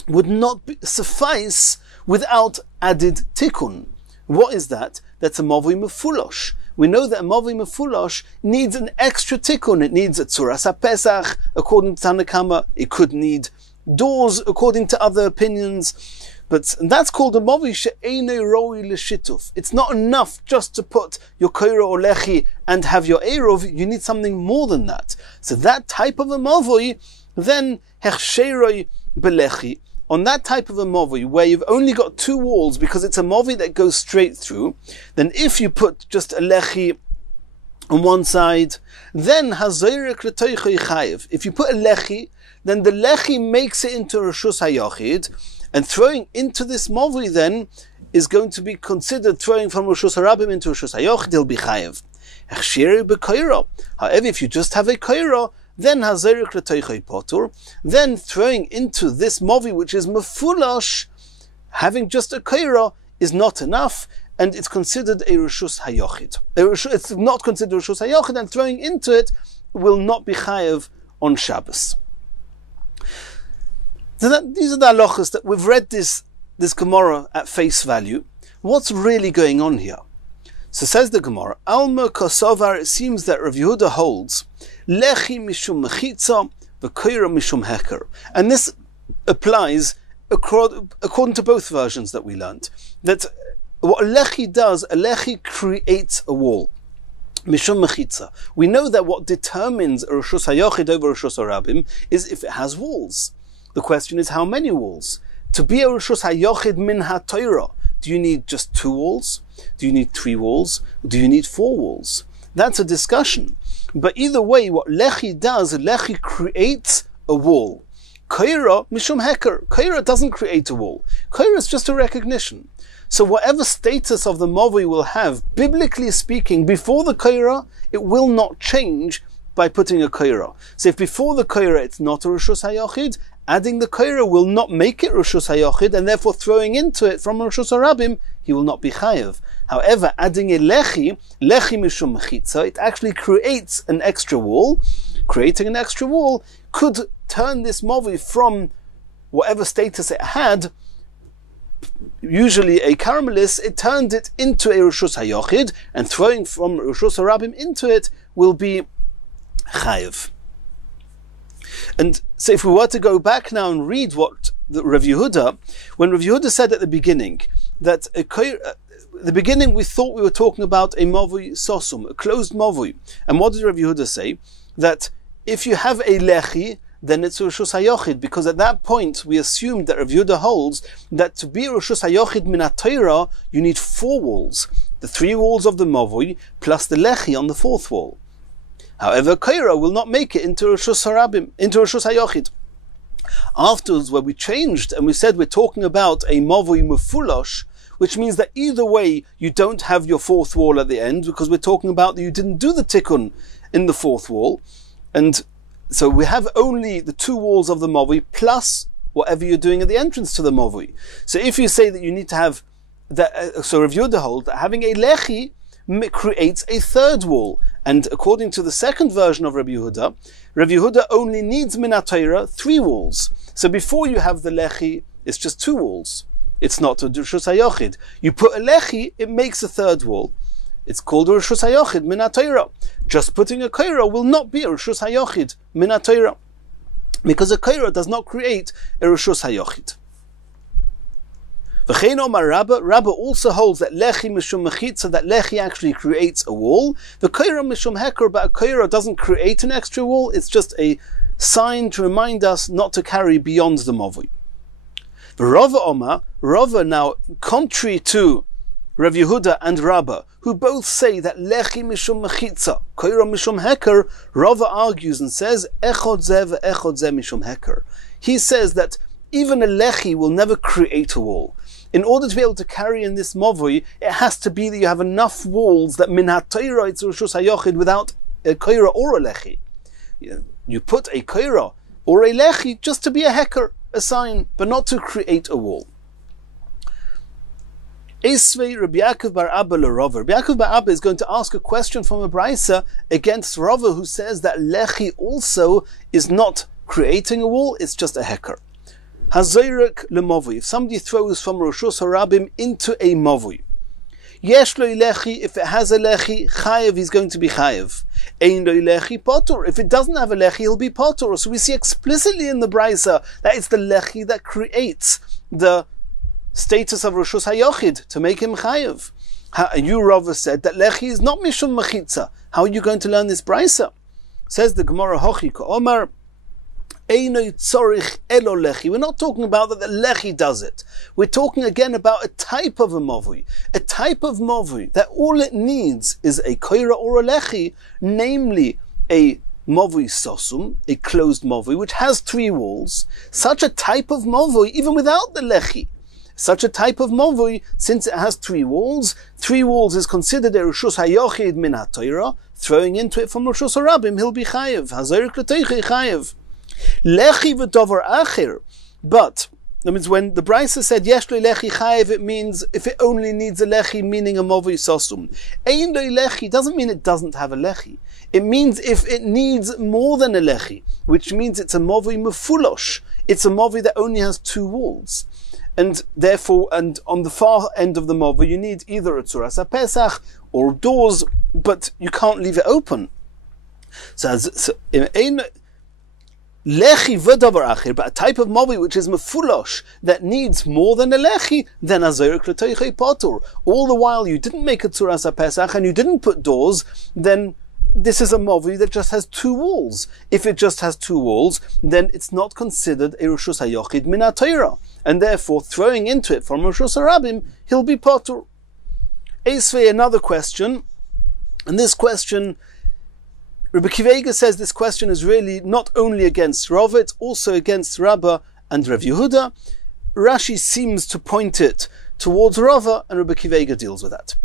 would not suffice without added tikkun. What is that? That's a Mavoi mefulosh. We know that a Mavoi mefulosh needs an extra tikkun. It needs a tzuras ha-pesach, according to Tanna Kama. It could need doors, according to other opinions. But that's called a Mavi she'enei roi l'shituf. It's not enough just to put your koira or lechi and have your eruv. You need something more than that. So that type of a Mavi, then hechsheroi belechi. On that type of a Mavi, where you've only got two walls because it's a Mavi that goes straight through, then if you put just a lechi on one side, then hazoyrek l'toichoi chayev. If you put a lechi, then the lechi makes it into Rishus HaYochid. And throwing into this Mavi then is going to be considered throwing from Rishus HaRabim into Rishus HaYochid, he'll be Chayev. However, if you just have a Kaira, then Hazayrik L'Teichoi Potur, then throwing into this Mavi, which is Mefulash, having just a Kaira is not enough, and it's considered a Rishus HaYochid. It's not considered Rishus HaYochid, and throwing into it will not be Chayev on Shabbos. So these are the halachas that we've read this Gemara at face value. What's really going on here? So says the Gemara, Alma Kosovar, it seems that Rav Yehuda holds, Lechi mishum mechitza, v'koira mishum heker. And this applies according to both versions that we learned. That what a lechi does, a lechi creates a wall. Mishum mechitza. We know that what determines a Rishus HaYochid over Rishus HaRabim is if it has walls. The question is, how many walls? To be a Rishus HaYochid min ha-Torah, do you need just 2 walls? Do you need 3 walls? Do you need 4 walls? That's a discussion. But either way, what lechi does, lechi creates a wall. Kaira mishum heker. Kaira doesn't create a wall. Kaira is just a recognition. So whatever status of the Mavi will have, biblically speaking, before the Kaira, it will not change by putting a Kaira. So if before the Kaira it's not a Rishus HaYochid, adding the Kaira will not make it Rishus HaYochid, and therefore throwing into it from Rishus HaRabim, he will not be Chayev. However, adding a lechi mishum mechitza, it actually creates an extra wall. Creating an extra wall could turn this Mavi from whatever status it had, usually a caramelis, it turned it into a Rishus HaYochid, and throwing from Rishus HaRabim into it will be Chayev. And so if we were to go back now and read what Rav Yehuda, when Rav Yehuda said at the beginning that the beginning we thought we were talking about a Mavui Sosum, a closed Mavui. And what did Rav Yehuda say? That if you have a Lechi, then it's Rishus HaYochid, because at that point we assumed that Rav Yehuda holds that to be Rishus HaYochid min ha-Torah, you need 4 walls. The 3 walls of the Mavui plus the Lechi on the 4th wall. However, Kaira will not make it into Rishus HaRabim, into Rishus HaYochid. Afterwards, where we changed and we said we're talking about a Mavui Mefulosh, which means that either way you don't have your 4th wall at the end, because we're talking about that you didn't do the tikkun in the 4th wall, and So we have only the two walls of the Mavui plus whatever you're doing at the entrance to the Mavui. So if you say that you need to have that, so Rav Yehuda holds that having a lechi creates a third wall. And according to the second version of Rav Yehuda only needs min haTorah 3 walls. So before you have the lechi, it's just 2 walls. It's not a Reshus HaYochid. You put a lechi, it makes a third wall. It's called a Reshus HaYochid min haTorah. Just putting a kaira will not be a Reshus HaYochid min haTorah, because a kaira does not create a Reshus HaYochid. V'chein omar Rabba, Rabba also holds that lechi mishum mechitza, that lechi actually creates a wall. The kaira mishum heker, but a kaira doesn't create an extra wall. It's just a sign to remind us not to carry beyond the mavui. Rava omar, Rava now, contrary to Rav Yehuda and Rabba, who both say that lechi mishum mechitza, kaira mishum heker, Rava argues and says echod zeh ve'echod zeh mishum heker. He says that even a lechi will never create a wall. In order to be able to carry in this mavui, it has to be that you have enough walls that min haTorah it's Reshus HaYochid without a kaira or a lechi. You put a kaira or a lechi just to be a heker, a sign, but not to create a wall. Esvei Rabbi Yaakov bar Abba l'Rava. Rabbi Yaakov bar Abba is going to ask a question from a brisa against Rava, who says that lechi also is not creating a wall, it's just a heker. Hazoyrek lemavui. If somebody throws from Reshus HaRabim into a mavui, yesh lo lechi, if it has a lechi, chayev, he's going to be chayev. Ein lo lechi potur. If it doesn't have a lechi, he'll be potur. So we see explicitly in the brisa that it's the lechi that creates the status of Reshus HaYochid to make him chayev. And you, Rava, said that lechi is not mishum mechitza. How are you going to learn this brisa? Says the Gemara, Hochi Ka'omar, we're not talking about that the lechi does it. We're talking again about a type of a mavui. A type of mavui that all it needs is a kaira or a lechi, namely a mavui sosum, a closed mavui, which has 3 walls. Such a type of mavui, even without the lechi, such a type of mavui, since it has 3 walls is considered a Reshus HaYochid min haTorah. Throwing into it from Reshus HaRabim, he'll be chayev. Hazoyrek l'teichei chayev. Lechi v'dover acher, but that means when the brisa said yesh lo lechi chayev, it means if it only needs a lechi, meaning a mavui sosum. Ein lo lechi doesn't mean it doesn't have a lechi. It means if it needs more than a lechi, which means it's a mavui mefulosh. It's a mavui that only has 2 walls, and therefore, and on the far end of the mavui, you need either a tzuras pesach or doors, but you can't leave it open. So lechi v'davar acher, but a type of mavui which is mefulosh, that needs more than a lechi, then hazoyrek l'teichei potur. All the while you didn't make a tzuras pesach and you didn't put doors, then this is a mavui that just has 2 walls. If it just has 2 walls, then it's not considered a Reshus HaYochid min haTorah, and therefore throwing into it from Reshus HaRabim, he'll be potur. Esvei, another question, and this question, Rabbi Kivega says this question is really not only against Rava, it's also against Rabba and Rav Yehuda. Rashi seems to point it towards Rava, and Rabbi Kivega deals with that.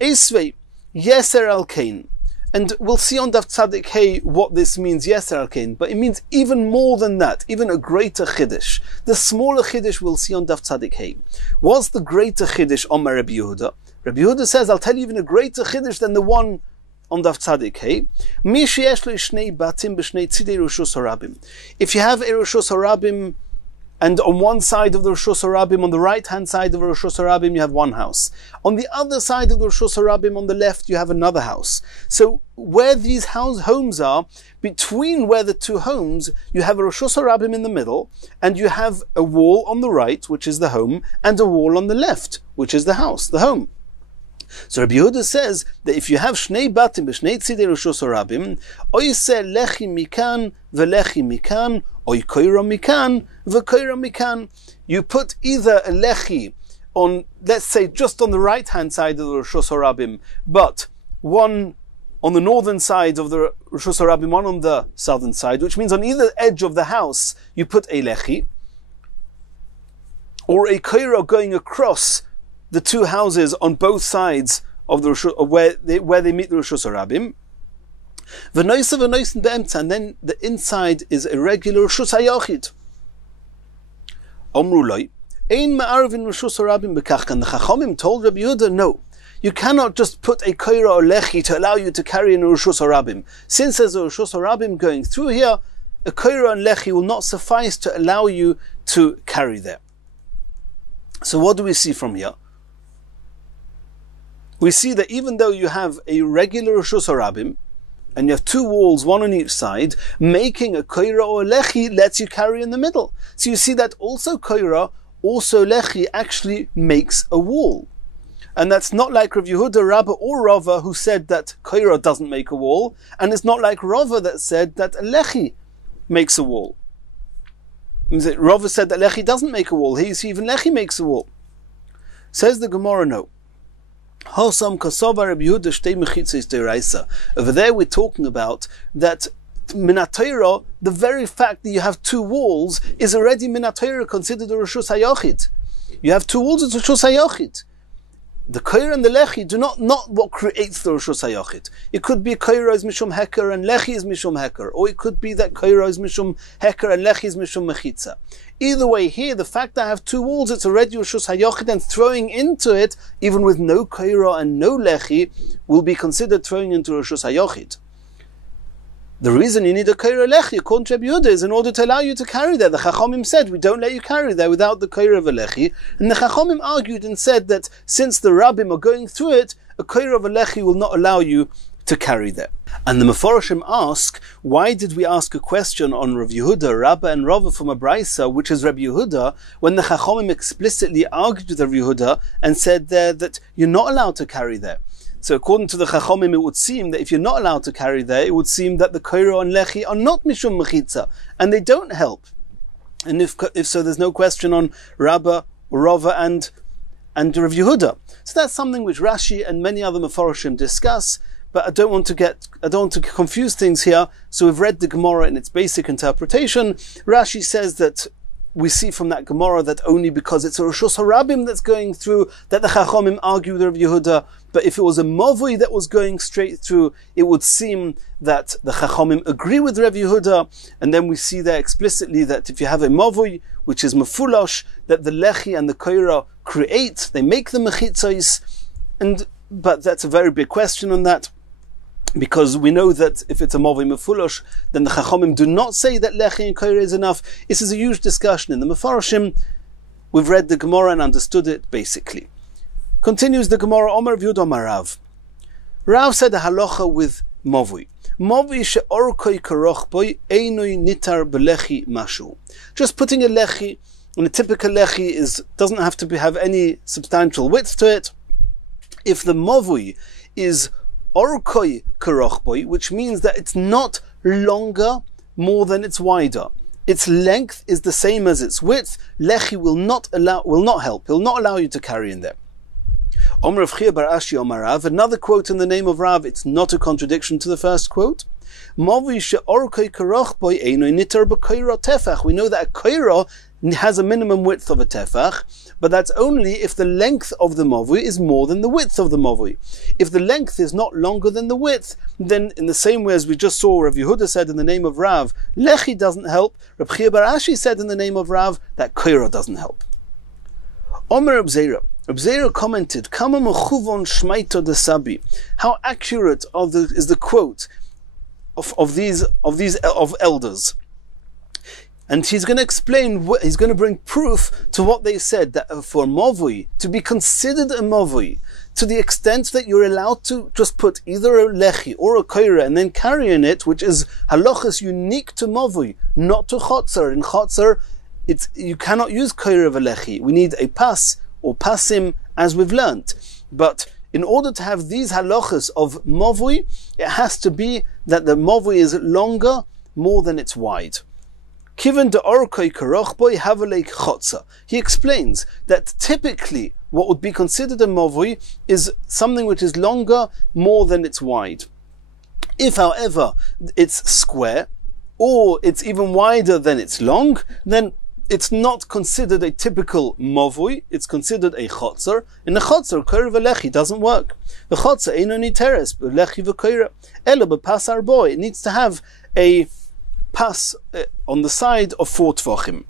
Esvei, Yeser al Kain. And we'll see on Daf Tzadik Hey what this means, Yeser al Kain, but it means even more than that, even a greater Chiddush. The smaller Chiddush we'll see on Daf Tzadik Hey. What's the greater Chiddush on Rabbi Yehuda? Rabbi Yehuda says, I'll tell you even a greater Chiddush than the one on Daf Tzadik Hey. If you have a Reshus HaRabim, and on one side of the Reshus HaRabim, on the right hand side of the Reshus HaRabim, you have one house. On the other side of the Reshus HaRabim, on the left, you have another house. So where these homes are, between where the 2 homes, you have a Reshus HaRabim in the middle, and you have a wall on the right, which is the home, and a wall on the left, which is the house, the home. So Rabbi Yehuda says that if you have shnei batim b'shnei tzidei Reshus HaRabim, oiseh lechi mikan v'lechi mikan, oy koira mikan v'koira mikan. You put either a lechi on, let's say, just on the right hand side of the Reshus HaRabim, but one on the northern side of the Reshus HaRabim, one on the southern side, which means on either edge of the house you put a lechi, or a koira going across the 2 houses on both sides of the where they meet the Reshus HaRabim. And then the inside is a regular Reshus HaYachid. Omru Loi, Ein Ma'arvin Reshus HaRabim Bekach. And the Chachamim told Rabbi Yehuda, no, you cannot just put a koira or lechi to allow you to carry in a Reshus HaRabim. Since there's a Reshus HaRabim going through here, a koira and lechi will not suffice to allow you to carry there. So what do we see from here? We see that even though you have a regular Reshus HaRabim, and you have two walls, one on each side, making a koira or lechi lets you carry in the middle. So you see that also koira, also lechi actually makes a wall. And that's not like Rav Yehuda, Rabbah, or Rava who said that koira doesn't make a wall, and it's not like Rava that said that a lechi makes a wall. Rava said that lechi doesn't make a wall. Even lechi makes a wall. Says the Gemara, no. Over there we're talking about that Minatayra, the very fact that you have two walls is already Minatayra considered a Reshus HaYachid. You have two walls, it's Reshus HaYachid. The koira and the lechi do not what creates the Reshus HaYachid. It could be koira is mishum heker and lechi is mishum heker, or it could be that koira is mishum heker and lechi is mishum mechitza. Either way, here the fact that I have two walls, it's already Reshus HaYachid, and throwing into it, even with no koira and no lechi, will be considered throwing into Reshus HaYachid. The reason you need a koira lechi, according to Rabbi Yehuda, is in order to allow you to carry there. The Chachamim said, we don't let you carry there without the koira of a lechi. And the Chachamim argued and said that since the Rabbim are going through it, a koira of a lechi will not allow you to carry there. And the Meforshim ask, why did we ask a question on Rav Yehuda, Rabbah and Rava from a Braisa, which is Rabbi Yehuda, when the Chachamim explicitly argued with Rav Yehuda and said there that you're not allowed to carry there? So according to the Chachamim, it would seem that if you're not allowed to carry there, it would seem that the koira and lechi are not mishum mechitza, and they don't help. And if so, there's no question on Rabbah, Rava, and Rav Yehuda. So that's something which Rashi and many other Meforshim discuss. But I don't want to confuse things here. So we've read the Gemara in its basic interpretation. Rashi says that we see from that Gemara that only because it's a Reshus HaRabim that's going through, that the Chachamim argue with Rav Yehuda. But if it was a Mavui that was going straight through, it would seem that the Chachamim agree with Rav Yehuda. And then we see there explicitly that if you have a Mavui, which is Mefulash, that the Lechi and the Koira create, they make the Mechitzos. But that's a very big question on that, because we know that if it's a Mavui Mefulash, then the Chachamim do not say that Lechi and Koira is enough. This is a huge discussion in the Mefarshim. We've read the Gemara and understood it basically. Continues the Gemara, Omer Rav Yehuda Amar Rav. Rav said a halacha with Mavui. Mavui she'orkoi karoch boi einoi nitar belechi mashu. Just putting a lechi, and a typical lechi doesn't have to have any substantial width to it. If the Mavui is orkoi karoch boi, which means that it's not longer more than it's wider, its length is the same as its width, lechi will not help. He'll not allow you to carry in there. Omer Rav Chia bar Ashi Omar Rav, another quote in the name of Rav. It's not a contradiction to the first quote. We know that a koira has a minimum width of a tefach, but that's only if the length of the mavui is more than the width of the mavui. If the length is not longer than the width, then in the same way as we just saw Rav Yehuda said in the name of Rav, lechi doesn't help. Rav Chia bar Ashi said in the name of Rav that koira doesn't help. Omer Reb Zera. Reb Zera commented, "Kama mechuvon shmaito de sabi." How accurate is the quote of these elders? And he's going to explain. He's going to bring proof to what they said, that for mavui to be considered a mavui, to the extent that you're allowed to just put either a lechi or a koira and then carry in it, which is halachas unique to mavui, not to chotzer. In chotzer, you cannot use koira of a lechi. We need a pas or pasim, as we've learnt. But in order to have these halachas of mavui, it has to be that the mavui is longer, more than it's wide. Kiven de orkoi karoch boy havelek chotza. He explains that typically what would be considered a mavui is something which is longer, more than it's wide. If, however, it's square, or it's even wider than it's long, then it's not considered a typical movui, it's considered a chotzer. In the chotzer, koira v'lechi doesn't work. The chotzer eino niteres, v'lechi v'koira. Elo b'pas arbo, it needs to have a pas on the side of 4 tefachim.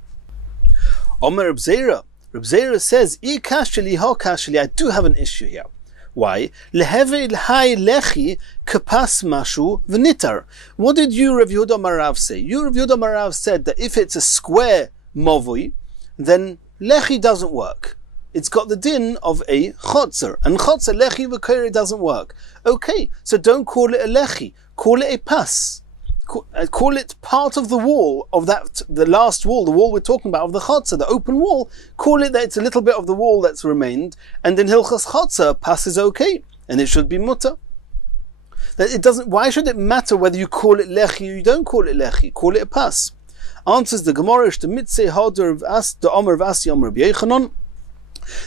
Omer Reb Zera says, I kashli ha kashli, I do have an issue here. Why? Leheve l'hai lechi kapas mashu v'nitar. What did you, Rav Yehuda Marav, say? You, Rav Yehuda Marav, said that if it's a square movui, then lechi doesn't work. It's got the din of a chotzer, and chotzer lechi v'koira doesn't work. Okay, so don't call it a lechi, call it a pas. Call it part of the wall of that, the last wall, the wall we're talking about of the chotzer, the open wall. Call it that it's a little bit of the wall that's remained, and in Hilchas chotzer, pas is okay, and it should be mutter. That it doesn't. Why should it matter whether you call it lechi or you don't call it lechi? Call it a pas. Answers the Gemara: the mitzvah harder of as the Omer of Asi Omer Rabbi Yochanan.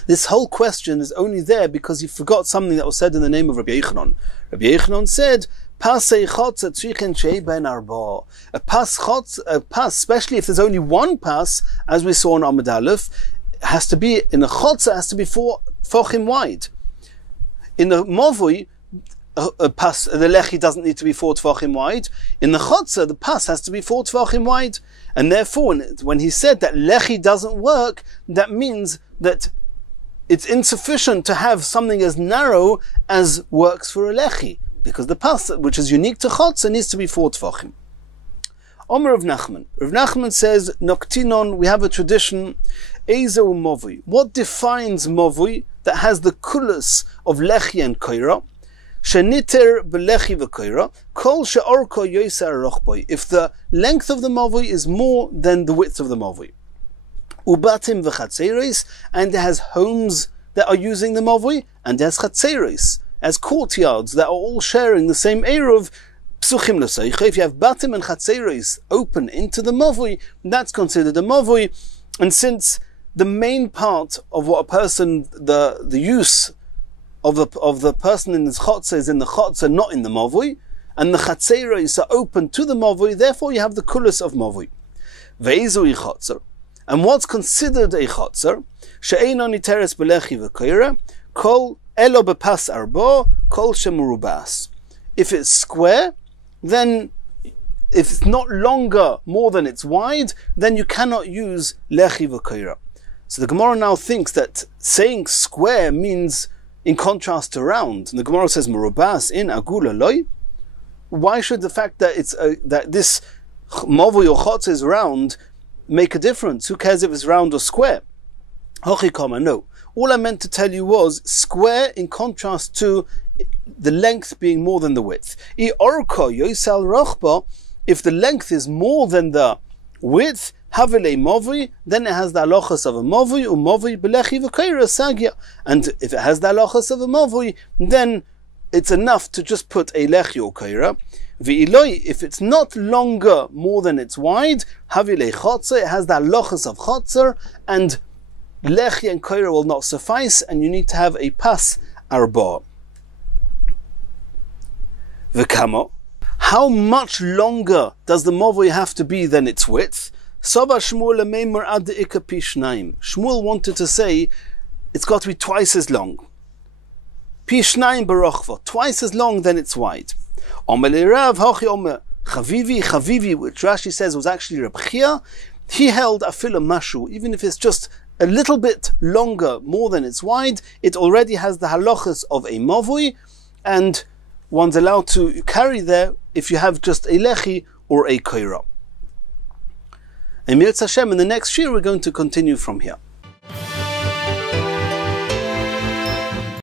This whole question is only there because you forgot something that was said in the name of Rabbi Yochanan. Rabbi Yochanan said, Pasei chotzer tzrichen shei ben arba. A pas, especially if there's only one pas, as we saw in Amud Aleph, has to be, in a chotzer, has to be 4 tefachim wide. In the movui, a pas, the lechi doesn't need to be 4 tefachim wide. In the chotzer, the pas has to be 4 tefachim wide. And therefore, when he said that lechi doesn't work, that means that it's insufficient to have something as narrow as works for a lechi, because the pas, which is unique to chotzer, needs to be 4 tefachim. Omer of Nachman. Rav Nachman says, Noktinon, we have a tradition, Ezo movui. What defines movui that has the kulas of lechi and koira? Sheniter belechi v'koira, kol she'orko yoser rochboi. If the length of the movui is more than the width of the movui. Ubatim v'chatzeres, and it has homes that are using the movui, and it has chatzeres, as courtyards that are all sharing the same eruv. Psuchim l'seicha. If you have batim and chatzeres open into the movui, that's considered a movui. And since the main part of what a person, the use of the person in his chotzer is in the chotzer, not in the movui, and the chatzeres are open to the movui, therefore you have the kulas of movui. Ve'ezui chotzer. And what's considered a chotzer? She'eino niteres belechi v'koira, kol elo bepas arbo, kol shemurubas. If it's square, then if it's not longer more than it's wide, then you cannot use lechi v'koira. So the Gemara now thinks that saying square means in contrast to round. And the Gemara says murubas in agula loy. Why should the fact that it's that this movui or chotzer is round make a difference? Who cares if it's round or square? Hochikama, no. All I meant to tell you was square in contrast to the length being more than the width. If the length is more than the width, havile movui, then it has the halachas of a movui, umovui belechi v'koira sagya. And if it has the halachas of a movui, then it's enough to just put a lechi or koira. V'iloi, if it's not longer more than it's wide, havile chotzer, it has the halachas of chotzer, and lechi and koira will not suffice, and you need to have a pas arba. V'kamo, how much longer does the movui have to be than its width? Shmuel wanted to say it's got to be twice as long. Pishnayim barochva, twice as long than it's wide. Chavivi, which Rashi says was actually Reb Chia, he held afila mashu, even if it's just a little bit longer, more than it's wide, it already has the halachas of a movui, and one's allowed to carry there if you have just a lechi or a koira. And Mirz Hashem, in the next year we're going to continue from here.